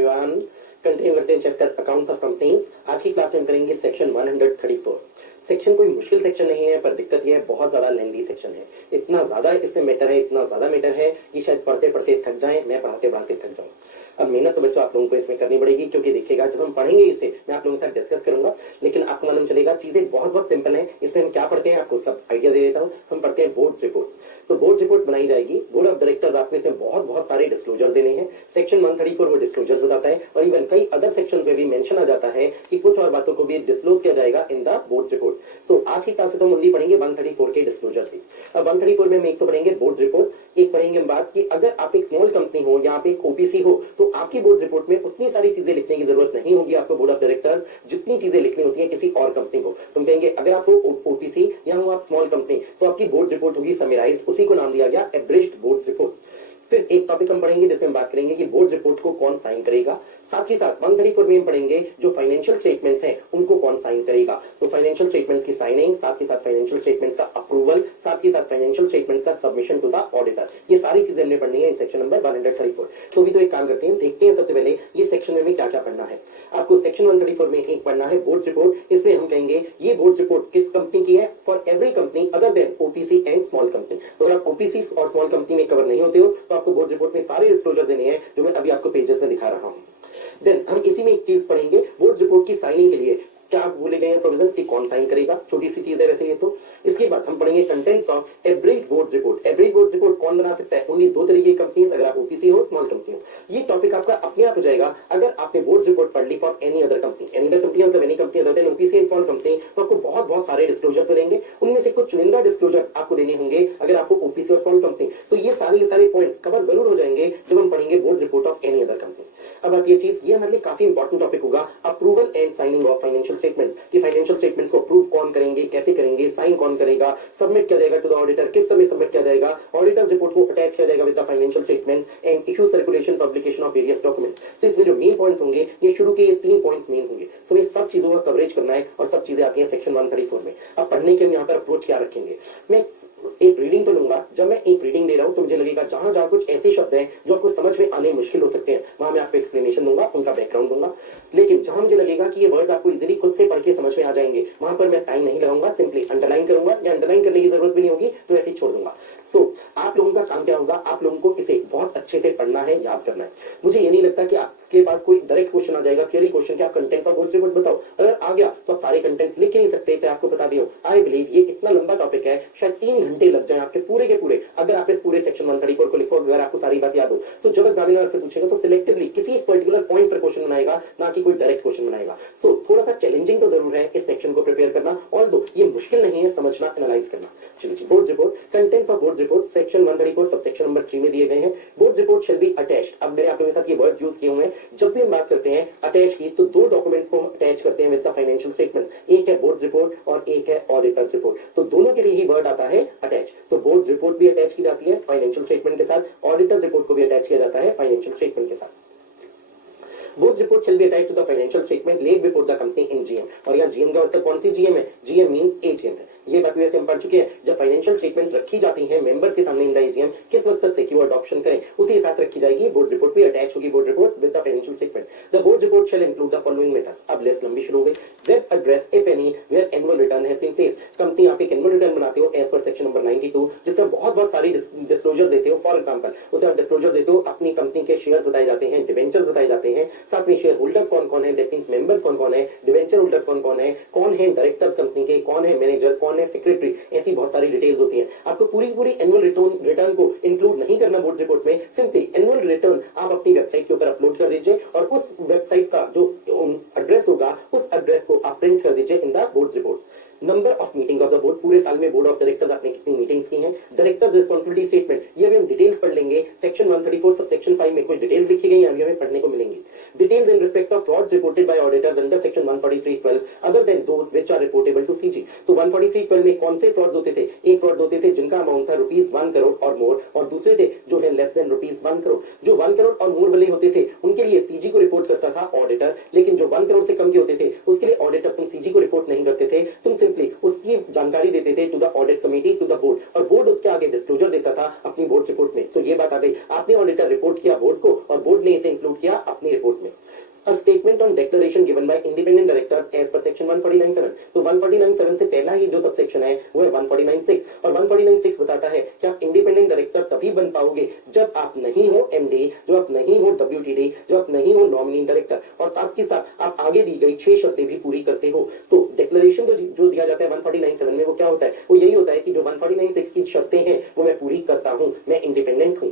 Everyone, continue करते हैं chapter accounts of companies. आज की क्लास में हम करेंगे सेक्शन 134। सेक्शन कोई मुश्किल सेक्शन नहीं है, पर दिक्कत यह है बहुत ज्यादा लेंथी सेक्शन है। इतना ज्यादा इसमें मैटर है, इतना ज्यादा मैटर है कि शायद पढ़ते पढ़ते थक जाएं, मैं पढ़ाते पढ़ाते थक जाऊं। अब मेहनत तो बच्चों आप लोगों को इसमें करनी पड़ेगी, क्योंकि देखिएगा जब हम पढ़ेंगे इसे मैं आप लोगों के साथ डिस्कस करूंगा, लेकिन आपको मालूम चलेगा चीजें बहुत बहुत सिंपल है। इसमें हम क्या पढ़ते हैं आपको उसका आइडिया दे देता हूँ। हम पढ़ते हैं बोर्ड्स रिपोर्ट। तो बोर्ड्स रिपोर्ट बनाई जाएगी, बोर्ड ऑफ डायरेक्टर्स आपको इसमें बहुत बहुत सारे डिस्क्लोजर देने हैं। सेक्शन 134 वो डिस्क्लोजर्स बताता है, और इवन कई अदर सेक्शंस में भी मेंशन आ जाता है कि कुछ और बातों को भी डिस्क्लोज किया जाएगा इन द बोर्ड्स रिपोर्ट। सो आज की क्लास में तो हम ओनली पढ़ेंगे 134 के डिस्क्लोजर से। अब 134 में हम एक तो पढ़ेंगे बोर्ड्स रिपोर्ट, एक पढ़ेंगे हम बात कि अगर आप एक स्मॉल कंपनी हो या आप एक ओपीसी हो तो आपकी बोर्ड्स रिपोर्ट में उतनी सारी चीजें लिखने की जरूरत नहीं होगी आपको बोर्ड ऑफ डायरेक्टर्स, जितनी चीजें लिखनी होती है किसी और कंपनी को। तुम कहेंगे अगर आप ओपीसी या हो आप स्मॉल कंपनी तो आपकी बोर्ड्स रिपोर्ट होगी समराइज, उसी को नाम दिया गया एब्रिज्ड बोर्ड्स रिपोर्ट। फिर एक टॉपिक हम पढ़ेंगे जिसमें बात करेंगे कि बोर्ड्स रिपोर्ट को कौन साइन करेगा। साथ ही साथ 134 में हम पढ़ेंगे जो फाइनेंशियल स्टेटमेंट्स हैं उनको कौन साइन करेगा। तो फाइनेंशियल स्टेटमेंट्स की साइनिंग, साथ ही साथ फाइनेंशियल स्टेटमेंट्स का अप्रूवल, साथ ही साथ फाइनेंशियल स्टेटमेंट्स का सबमिशन टू द ऑडिटर, ये सारी चीजें हमने पढ़नी है इन सेक्शन नंबर 134। तो भी तो एक काम करते हैं, देखते हैं सबसे पहले ये सेक्शन में क्या क्या पढ़ना है। आपको सेक्शन 134 में एक पढ़ना है बोर्ड्स रिपोर्ट। इसमें हम कहेंगे ये बोर्ड्स रिपोर्ट किस कंपनी की है, for every company other than OPC and small company. तो अगर आप ओपीसी और स्मॉल कंपनी में कवर नहीं होते हो तो आपको बोर्ड्स रिपोर्ट में सारे डिस्क्लोजर देने हैं जो मैं अभी आपको पेजेस में दिखा रहा हूं। देन हम इसी में एक चीज पढ़ेंगे, बोर्ड्स रिपोर्ट की साइनिंग के लिए क्या बोले गए हैं प्रोविजंस की, कौन साइन करेगा, छोटी सी चीज है वैसे ये तो। इसके बाद हम पढ़ेंगे contents of abridged board's report. Abridged board's report कौन बना सकता है, ओनली दो तरीके की कंपनीज, अगर आप ओपीसी हो स्मॉल कंपनी हो। ये टॉपिक आपका अपने आप हो जाएगा अगर आपने बोर्ड्स रिपोर्ट पढ़ ली for any other company. Any other company मतलब any company other than OPC and small company, तो आपको बहुत बहुत सारे डिस्क्लोजर्स देंगे। उनमें से कुछ चुनिंदा डिस्क्लोजर्स आपको देने होंगे अगर आपको ओपीसी और स्मॉल कंपनी, तो ये सारे पॉइंट्स कवर जरूर हो जाएंगे जब हम पढ़ेंगे boards report of any other company. अब आती है चीज, ये हमारे लिए काफी इंपॉर्टेंट टॉपिक होगा, approval and signing of financial statements. कि फाइनेंशियल स्टेटमेंट्स को अप्रूव कौन करेंगे, कैसे करेंगे, साइन कौन करेगा, सबमिट किया जाएगा टू द ऑडिटर, किस समय सबमिट किया जाएगा, ऑडिटर्स रिपोर्ट को अटैच किया जाएगा with the financial statements and issue circulation publication of various documents. So इसमें जो मेन पॉइंट्स होंगे ये शुरू के ये 3 पॉइंट्स मेन होंगे। सो ये सब चीजों का कवरेज करना है और सब चीजें आती हैं सेक्शन 134 में। अब पढ़ने के हम यहाँ पर अप्रोच क्या रखेंगे, मैं एक रीडिंग तो लूंगा। जब मैं एक रीडिंग दे रहा हूं तो मुझे लगेगा जहां जहां कुछ ऐसे शब्द हैं जो आपको समझ में आने मुश्किल हो सकते हैं, वहां मैं आपको एक्सप्लेनेशन दूंगा, उनका बैकग्राउंड दूंगा। लेकिन जहां मुझे लगेगा कि ये वर्ड्स आपको इजीली खुद से पढ़ के समझ में आ जाएंगे, वहां पर मैं टाइम नहीं लगाऊंगा, सिंपली अंडरलाइन करूंगा, या अंडरलाइन करने की जरूरत भी नहीं होगी तो ऐसे ही छोड़ दूंगा। सो आप लोगों का काम क्या होगा, आप लोगों को इसे बहुत अच्छे से पढ़ना है, याद करना है। मुझे ये नहीं लगता कि आपके पास कोई डायरेक्ट क्वेश्चन आ जाएगा, थियरी क्वेश्चन, कि आप कंटेंट्स ऑफ बोर्ड्स रिपोर्ट बताओ। अगर आ गया तो आप सारे कंटेंट्स लिख नहीं सकते, चाहे आपको पता भी हो। आई बिलीव ये इतना लंबा टॉपिक है, शायद 3 घंटे लग जाए आपके पूरे के पूरे, अगर आप इस पूरे सेक्शन 134 को लिखो। अगर आपको सारी बात याद हो तो जब एग्जामिनर से पूछेगा तो सिलेक्टिवली किसी एक पर्टिकुलर पॉइंट पर क्वेश्चन बनाएगा, ना कि कोई डायरेक्ट क्वेश्चन बनाएगा। सो थोड़ा सा चैलेंजिंग तो जरूर है इस सेक्शन को प्रिपेयर करना, ऑल्दो ये मुश्किल नहीं है समझना, एनालाइज करना। चलिए boards report, contents of board's report, section 134 subsection number 3 में दिए गए हैं। Boards report shall be attached. अब मैंने आप लोगों के साथ ये वर्ड्स यूज किए हुए हैं। जब भी हम बात करते हैं अटैच की, तो 2 डॉक्यूमेंट्स को हम अटैच करते हैं विद द फाइनेंशियल स्टेटमेंट्स। एक है बोर्ड्स रिपोर्ट और एक है ऑडिटर्स रिपोर्ट। तो दोनों के लिए ही वर्ड आता है अटैच। तो बोर्ड्स रिपोर्ट भी अटैच की जाती है फाइनेंशियल स्टेटमेंट के साथ, ऑडिटर्स रिपोर्ट को भी अटैच किया जाता है फाइनेंशियल स्टेटमेंट के साथ। Both report shall be attached to the financial statement laid before the company in GM। और यहाँ GM का मतलब कौन सी GM है, GM means AGM है। ये बात वैसे हम पढ़ चुके हैं। जब फाइनेंशियल स्टेटमेंट्स रखी जाती हैं मेंबर्स के सामने इन द AGM, किस मकसद से कि वो अडॉप्शन करें, उसी के साथ रखी जाएगी। बोर्ड रिपोर्ट भी अटैच होगी, board report with the financial statement. The board report shall include the following matters. अब लिस्ट लंबी शुरू हो गई। Web address if any where annual return has been placed. Company आप एक एनुअल रिटर्न बनाते हो एज पर सेक्शन नंबर 92, जिसमें बहुत सारी डिस्क्लोजर्स देते हो। फॉर एग्जांपल उसे आप डिस्क्लोजर देते हो, अपनी कंपनी के शेयर्स बताए जाते हैं, डिवेंचर्स बताए जाते हैं, साथ में शेयर होल्डर्स कौन कौन है, दैट मींस मेंबर्स कौन कौन है, डिवेंचर होल्डर्स कौन कौन है डायरेक्टर्स कंपनी के, कौन है मैनेजर, कौन है सेक्रेटरी, ऐसी बहुत सारी डिटेल्स होती हैं। आपको पूरी एनुअल रिटर्न को इंक्लूड नहीं करना बोर्ड रिपोर्ट में, सिंपली एनुअल रिटर्न आप अपनी वेबसाइट के ऊपर अपलोड कर दीजिए और उस वेबसाइट का जो एड्रेस होगा उस एड्रेस को आप प्रिंट कर दीजिए in the board report. Number of meetings of the board, पूरे साल में बोर्ड ऑफ डायरेक्टर्स आपने कितनी मीटिंग्स की हैं। डायरेक्टर्स रिस्पांसिबिलिटी स्टेटमेंट, ये भी हम डिटेल्स पढ़ लेंगे। सेक्शन 134 सबसेक्शन 5 में कुछ डिटेल्स लिखी गई हैं, अभी हमें पढ़ने को मिलेंगी। Details in respect of frauds reported by auditors under section 143(12) other than those which are reportable to CG. तो 143(12) में कौन से फ्रॉड्स होते थे, एक फ्रॉड्स होते थे जिनका अमाउंट था ₹1 करोड़ और मोर, और दूसरे थे जो है लेस देन ₹1 करोड़। जो 1 करोड़ और मोर वाले होते थे उनके लिए सीजी को रिपोर्ट करता था ऑडिटर, लेकिन जो 1 करोड़ से कम के होते थे उसके लिए ऑडिटर तुम सीजी को रिपोर्ट नहीं करते थे, तुम सिंपली उसकी जानकारी देते थे to the audit committee, to the board, और बोर्ड उसके आगे डिस्क्लोजर देता था अपनी बोर्ड रिपोर्ट में। तो ये बात आ गई, आपने ऑडिटर रिपोर्ट किया बोर्ड को और बोर्ड ने इसे इंक्लूड किया अपनी रिपोर्ट में। A statement on declaration given by independent directors as per section 149(7). तो 149(7) से पहला ही जो सबसेक्शन है वो है 149(6), और 149(6) बताता है कि आप इंडिपेंडेंट डायरेक्टर तभी बन पाओगे जब आप नहीं हो एमडी, जो आप नहीं हो डब्ल्यूटीडी, जो आप नहीं हो नॉमिनी डायरेक्टर, और साथ ही साथ आप आगे दी गई 6 शर्तें भी पूरी करते हो। तो डिक्लेरेशन जो दिया जाता है 149(7) में वो क्या होता है, वो यही होता है कि जो 149(6) की शर्तें हैं वो मैं पूरी करता हूं, मैं इंडिपेंडेंट हूं।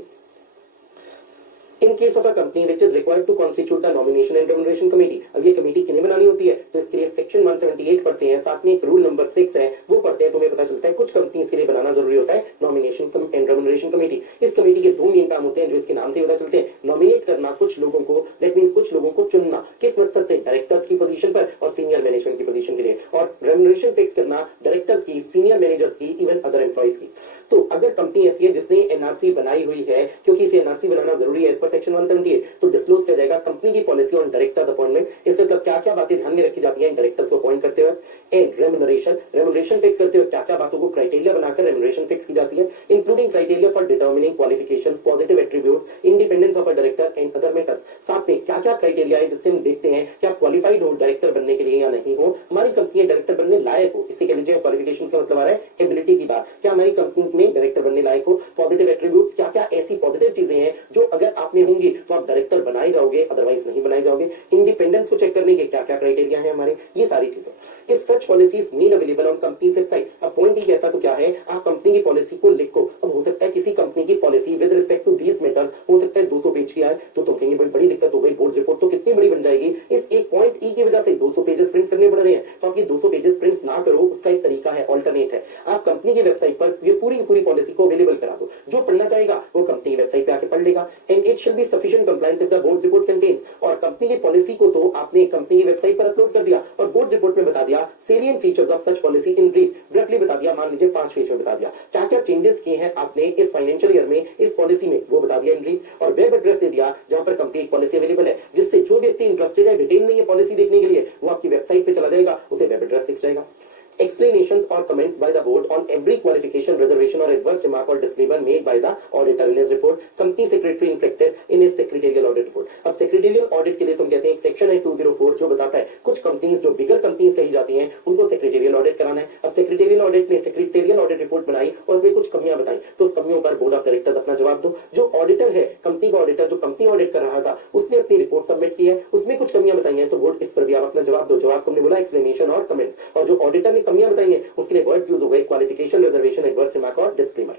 In case of a company which is required to constitute the nomination and remuneration committee, अब ये कमेटी किन्हें बनानी होती है, तो इसके लिए सेक्शन 178 पढ़ते हैं, साथ में एक रूल नंबर 6 है वो पढ़ते हैं, तो हमें पता चलता है कुछ कंपनीज के लिए बनाना जरूरी होता है नॉमिनेशन एंड रेमुनरेशन कमेटी। इस कमेटी के 2 मेन काम होते हैं जो इसके नाम से पता चलते हैं, नॉमिनेट करना कुछ लोगों को, दैट मींस कुछ लोगों को चुनना, किस मकसद से, डायरेक्टर्स की पोजीशन पर और सीनियर मैनेजमेंट की पोजीशन के लिए, और रेमुनरेशन फिक्स करना डायरेक्टर्स की, सीनियर मैनेजर्स की, इवन अदर एम्प्लॉइज की। तो अगर कंपनी ऐसी है जिसने एनआरसी बनाई हुई है, क्योंकि इसे एनआरसी बनाना जरूरी है एज पर सेक्शन 178, तो डिस्क्लोज किया जाएगा कंपनी की पॉलिसी ऑन डायरेक्टर्स अपॉइंटमेंट। इसमें मतलब क्या क्या बातें ध्यान में रखी जाती हैं डायरेक्टर्स को अपॉइंट करते वक्त, एंड रेमुनरेशन फिक्स करते वक्त क्या क्या बातों को क्राइटेरिया बनाकर रेमुनरेशन फिक्स की जाती है, including criteria for determining qualifications, positive attributes, independence of a director and other matters. साथ में क्या क्या क्राइटेरिया है जिससे हम देखते हैं कि आप क्वालिफाइड हो डायरेक्टर बनने के लिए या नहीं हो, हमारी कंपनी डायरेक्टर बनने लायक हो, इसे कह लीजिए क्वालिफिकेशंस का मतलब आ रहा है एबिलिटी की बात, क्या हमारी कंपनी में डायरेक्टर बनने लायक हो, पॉजिटिव एट्रीब्यूट्स, क्या क्या ऐसी पॉजिटिव चीजें हैं जो अगर आप में होंगी तो आप डायरेक्टर बनाए जाओगे, अदरवाइज नहीं बनाए जाओगे, इंडिपेंडेंस को चेक करने के क्या क्या क्राइटेरिया है हमारे, ये सारी चीजें। If such policies made available on companies website, अब पॉइंट ही कहता तो क्या है, आप कंपनी की पॉलिसी को लिखो। अब हो सकता है किसी कंपनी की policy with respect to these matters हो सकता है 200 पेज की आए, तो तुम कहेंगे बड़ी दिक्कत हो गई, बोर्ड रिपोर्ट तो कितनी बड़ी बन जाएगी, इस एक पॉइंट ई की वजह से 200 पेजेस प्रिंट करने पड़ रहे हैं। तो आपकी 200 पेजेस प्रिंट ना करो, उसका एक तरीका है, ऑल्टरनेट है, आप कंपनी की वेबसाइट पर ये पूरी पॉलिसी को अवेलेबल करा दो, जो पढ़ना चाहेगा वो कंपनी की वेबसाइट पे आके पढ़ लेगा। And it shall be sufficient compliance if the board report contains, और कंपनी की पॉलिसी को तो आपने कंपनी की वेबसाइट पर अपलोड कर दिया और बोर्ड रिपोर्ट में बता दिया salient features of such policy in briefly बता दिया, मान लीजिए 5 पेज में बता दिया क्या क्या चेंजेस किए हैं आपने इस फाइनेंशियल ईयर में इस पॉलिसी में, वो बता दिया इन ब्रीफ, और वेब एड्रेस दे दिया जहां पर कंप्लीट पॉलिसी अवेलेबल है, जिससे जो व्यक्ति इंटरेस्टेड है डिटेल में ये पॉलिसी देखने के लिए वो आपकी वेबसाइट पे चला जाएगा, उसे वेब एड्रेस दिख जाएगा। Explanations or comments by the board on every qualification, reservation or adverse remark or disclaimer made by the auditor in his report, company secretary in practice in his secretarial audit report। अब secretarial audit के लिए तुम कहते हैं एक section है 204 जो बताता है कुछ कंपनीज जो बिगर कंपनीज कही जाती हैं उनको secretarial audit कराना है। अब secretarial audit ने secretarial audit report बनाई और उसमें कुछ कमियां बताई, तो उस कमियों पर बोर्ड ऑफ डायरेक्टर्स अपना जवाब दो। जो ऑडिटर है, कंपनी का ऑडिटर जो कंपनी ऑडिट कर रहा था, उसने अपनी रिपोर्ट सबमिट की है, उसमें कुछ कमियां बताई हैं, तो बोर्ड इस पर भी आप अपना जवाब दो। जवाब को हमने बोला एक्सप्लेनेशन और कमेंट्स, और जो ऑडिटर ने कमियां बताई हैं उसके लिए वर्ड्स यूज हो गए क्वालिफिकेशन, रिजर्वेशन, एडवर्स रिमार्क और डिस्क्लेमर।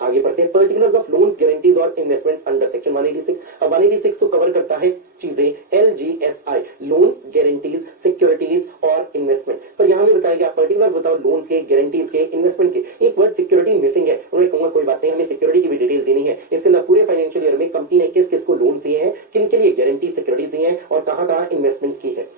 आगे बढ़ते हैं, पर्टिकुलर्स ऑफ लोन्स, गारंटीज और इन्वेस्टमेंट्स अंडर सेक्शन 186। अब 186 तो कवर करता है चीजें LGSI, लोन्स, गारंटीज, सिक्योरिटीज और इन्वेस्टमेंट, पर यहां में बताया कि आप पर्टिकुलर्स बताओ लोन्स के, गारंटीज के, इन्वेस्टमेंट के। एक वर्ड सिक्योरिटी मिसिंग है, उन्होंने कहूंगा कोई बात नहीं, हमें सिक्योरिटी की भी डिटेल देनी है। इसके अंदर पूरे फाइनेंशियल ईयर में कंपनी ने किस किस को लोन्स दिए हैं, किन के लिए गारंटी सिक्योरिटीज दिए हैं और कहां कहां इन्वेस्टमेंट की है।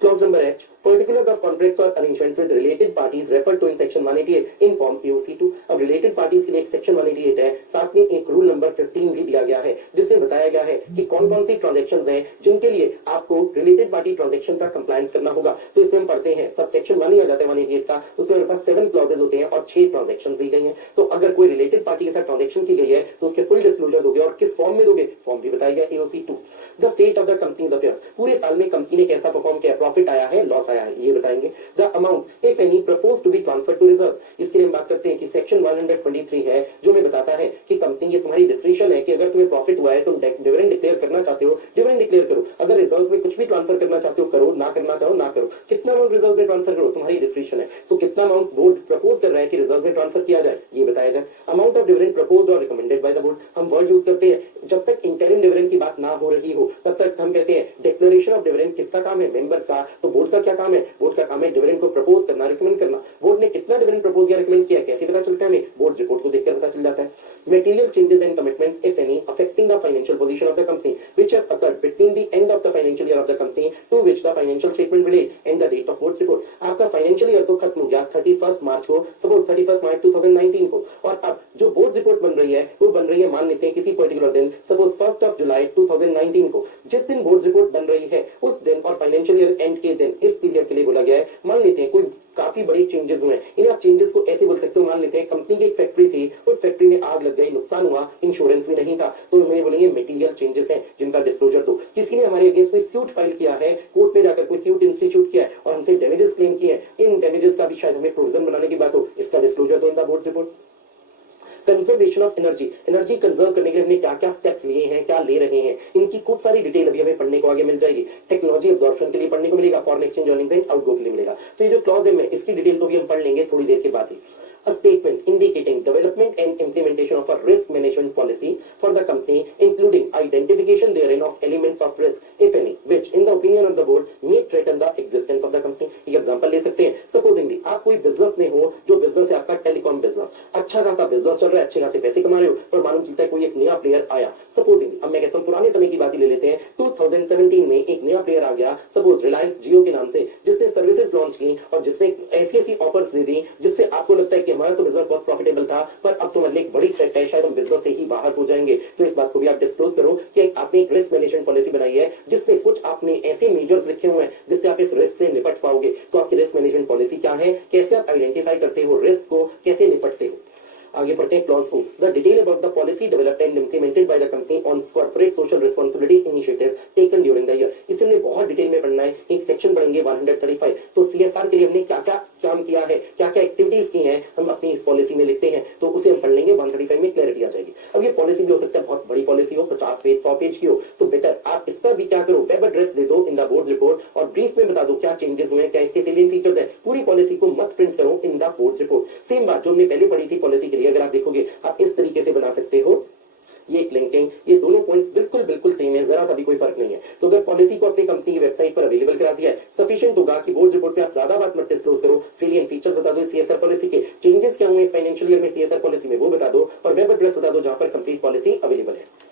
Clause number H, particulars of contracts or arrangements with related parties referred to in section 188 in form AOC2। अब related parties के लिए एक section 188 है, साथ में एक रूल नंबर 15 भी दिया गया है जिसमें बताया गया है कि कौन कौन सी ट्रांजैक्शंस हैं जिनके लिए आपको रिलेटेड पार्टी ट्रांजैक्शन का कंप्लायंस करना होगा। तो इसमें हम पढ़ते हैं सब सेक्शन 1 ही आ जाता है 188 का, उसमें मेरे पास 7 क्लॉजेज होते हैं और 6 ट्रांजैक्शंस दी गई हैं। तो अगर कोई रिलेटेड पार्टी के साथ ट्रांजैक्शन की गई है तो उसके फुल डिस्क्लोजर दोगे और किस फॉर्म में दोगे, फॉर्म भी बताया गया AOC2। The state of the companies affairs, पूरे साल में कंपनी ने कैसा परफॉर्म किया, प्रॉफिट आया है, लॉस आया है, ये बताएंगे। The amounts if any propose to be transfer to reserves, इसके लिए हम बात करते हैं कि सेक्शन 123 है जो हमें बताता है कि कंपनी, ये तुम्हारी डिस्क्रिप्शन है कि अगर तुम्हें प्रॉफिट हुआ है, तुम डिविडेंड डिक्लेयर करना चाहते हो, डिविडेंड डिक्लेयर करो, अगर रिजर्व्स में कुछ भी ट्रांसफर करना चाहते हो करो, ना करना चाहो ना करो, कितना अमाउंट रिजर्व्स में ट्रांसफर करो, तुम्हारी डिस्क्रिप्शन है। सो कितना अमाउंट बोर्ड प्रपोज कर रहा है कि रिजर्व्स में ट्रांसफर किया जाए, ये बताया जाए। अमाउंट ऑफ डिविडेंड प्रपोज्ड और रिकमेंडेड बाय द बोर्ड, हम वर्ड यूज करते हैं जब तक इंटरिम डिविडेंड की बात ना हो रही हो तब तक हम कहते हैं डिक्लेरेशन ऑफ डिविडेंड किसका काम है, मेंबर्स का। तो बोर्ड का क्या काम है, बोर्ड का काम है डिविडेंड को प्रपोज करना, रिकमेंड करना। बोर्ड ने कितना डिविडेंड प्रपोज या रिकमेंड किया कैसे पता चलता है हमें, बोर्ड रिपोर्ट को देखकर पता चल जाता है। Material changes and commitments, if any, affecting the financial position of the company, which have occurred between the end of the financial year of the company to which the financial statement relate and the date of board's report। आपका financial year तो खत्म हो गया 31 मार्च को, suppose 31 मार्च 2019 को, और अब जो बोर्ड रिपोर्ट बन रही है वो बन रही है मान लेते हैं किसी पर्टिकुलर दिन, सपोज 1 जुलाई 2019 को। जिस दिन बोर्ड रिपोर्ट बन रही है उस दिन और फाइनेंशियल ईयर एंड के दिन, इस पीरियड के लिए बोला गया है, मान लेते हैं कोई काफी बड़े चेंजेस हुए हैं। इन्हें आप चेंजेस को ऐसे बोल सकते हो, मान लेते हैं कंपनी की एक फैक्ट्री थी, उस फैक्ट्री में आग लग गई, नुकसान हुआ, इंश्योरेंस भी नहीं था, तो मैंने बोलेंगे मटेरियल चेंजेस हैं जिनका डिस्क्लोजर दो। किसी ने हमारे अगेंस्ट कोई सूट फाइल किया है, कोर्ट में जाकर कोई सूट इंस्टीट्यूट किया है और हमसे डैमेजेस क्लेम किए हैं, इन डैमेजेस का भी शायद हमें प्रोविजन बनाने की बात हो, इसका डिस्क्लोजर दो in the boards report. Conservation of energy, energy conserve करने के लिए हमने क्या क्या स्टेप्स लिए हैं, क्या ले रहे हैं, इनकी खूब सारी डिटेल अभी हमें पढ़ने को आगे मिल जाएगी। टेक्नोलॉजी एब्जॉर्प्शन के लिए पढ़ने को मिलेगा, foreign exchange earnings and outgo के लिए मिलेगा। तो ये जो क्लॉज है इसकी डिटेल तो भी हम पढ़ लेंगे थोड़ी देर के बाद ही। A statement indicating development and implementation of a risk management policy for the company, including identification therein of elements of risk, if any, which, in the opinion of the board, may threaten the existence of the company. एक example ले सकते हैं। Supposedly आप कोई business में हो, जो business है आपका टेलीकॉम बिजनेस, अच्छा खासा बिजनेस चल रहा है, अच्छे खासे पैसे कमा रहे हो, पर मालूम चलता है कोई एक नया प्लेयर आया। सपोजिंगली अब मैं कहता हूँ पुराने समय की बात ही ले लेते हैं, 2017 में एक नया प्लेयर आ गया, सपोज रिलायंस जियो के नाम से, जिसने सर्विसेज लॉन्च की और जिसने ऐसी ऐसी ऑफर्स दे दी जिससे आपको लगता है कि हमारा तो बिजनेस बहुत प्रॉफिटेबल था, पर अब तो मतलब एक बड़ी थ्रेट है, शायद हम बिजनेस से ही बाहर हो जाएंगे। तो इस बात को भी आप डिस्क्लोज करो कि आपने एक रिस्क मैनेजमेंट पॉलिसी बनाई है जिसमें कुछ आपने ऐसे मेजर्स लिखे हुए हैं जिससे आप इस रिस्क से निपट पाओगे। तो आपकी रिस्क मैनेजमेंट पॉलिसी क्या है, कैसे आप आइडेंटिफाई करते हो रिस्क को, कैसे निपटते हो। आगे पढ़ते हैं clause 4, the detail about the policy developed and implemented by the company on corporate social responsibility initiatives taken during the year. इसे हमने बहुत डिटेल में पढ़ना है, एक सेक्शन पढ़ेंगे 135। तो सीएसआर के लिए हमने क्या क्या काम किया है, क्या क्या एक्टिविटीज की हैं, हम अपनी इस पॉलिसी में लिखते हैं, तो उसे हम पढ़ लेंगे, 135 में क्लैरिटी आ जाएगी। अब ये पॉलिसी भी हो सकता है बहुत बड़ी पॉलिसी हो, 50 पेज 100 पेज की हो, तो बेटर आप इसका भी क्या करो, वेब एड्रेस दे दो इन द बोर्ड रिपोर्ट और ब्रीफ में बता दो क्या चेंजेस हुए हैं, क्या इसके सेलिएंट फीचर्स हैं। पूरी पॉलिसी को मत प्रिंट करो in the board report. Same बात जो हमने पहले पढ़ी थी पॉलिसी के लिए, अगर आप देखोगे आप इस तरीके से बना सकते हो, ये एक लिंकिंग, ये दोनों पॉइंट्स बिल्कुल बिल्कुल सेम है, जरा सा भी कोई फर्क नहीं है। तो अगर पॉलिसी को अपनी कंपनी की वेबसाइट पर अवेलेबल करा दिया है, सफिशिएंट होगा कि बोर्ड रिपोर्ट पे आप ज्यादा बात मत डिस्क्लोज करो, सेलिएंट फीचर्स बता दो, सीएसआर पॉलिसी के चेंजेस क्या हुए इस फाइनेंशियल ईयर में सीएसआर पॉलिसी में वो बता दो, और वेब एड्रेस बता दो जहां पर कंप्लीट पॉलिसी अवेलेबल है।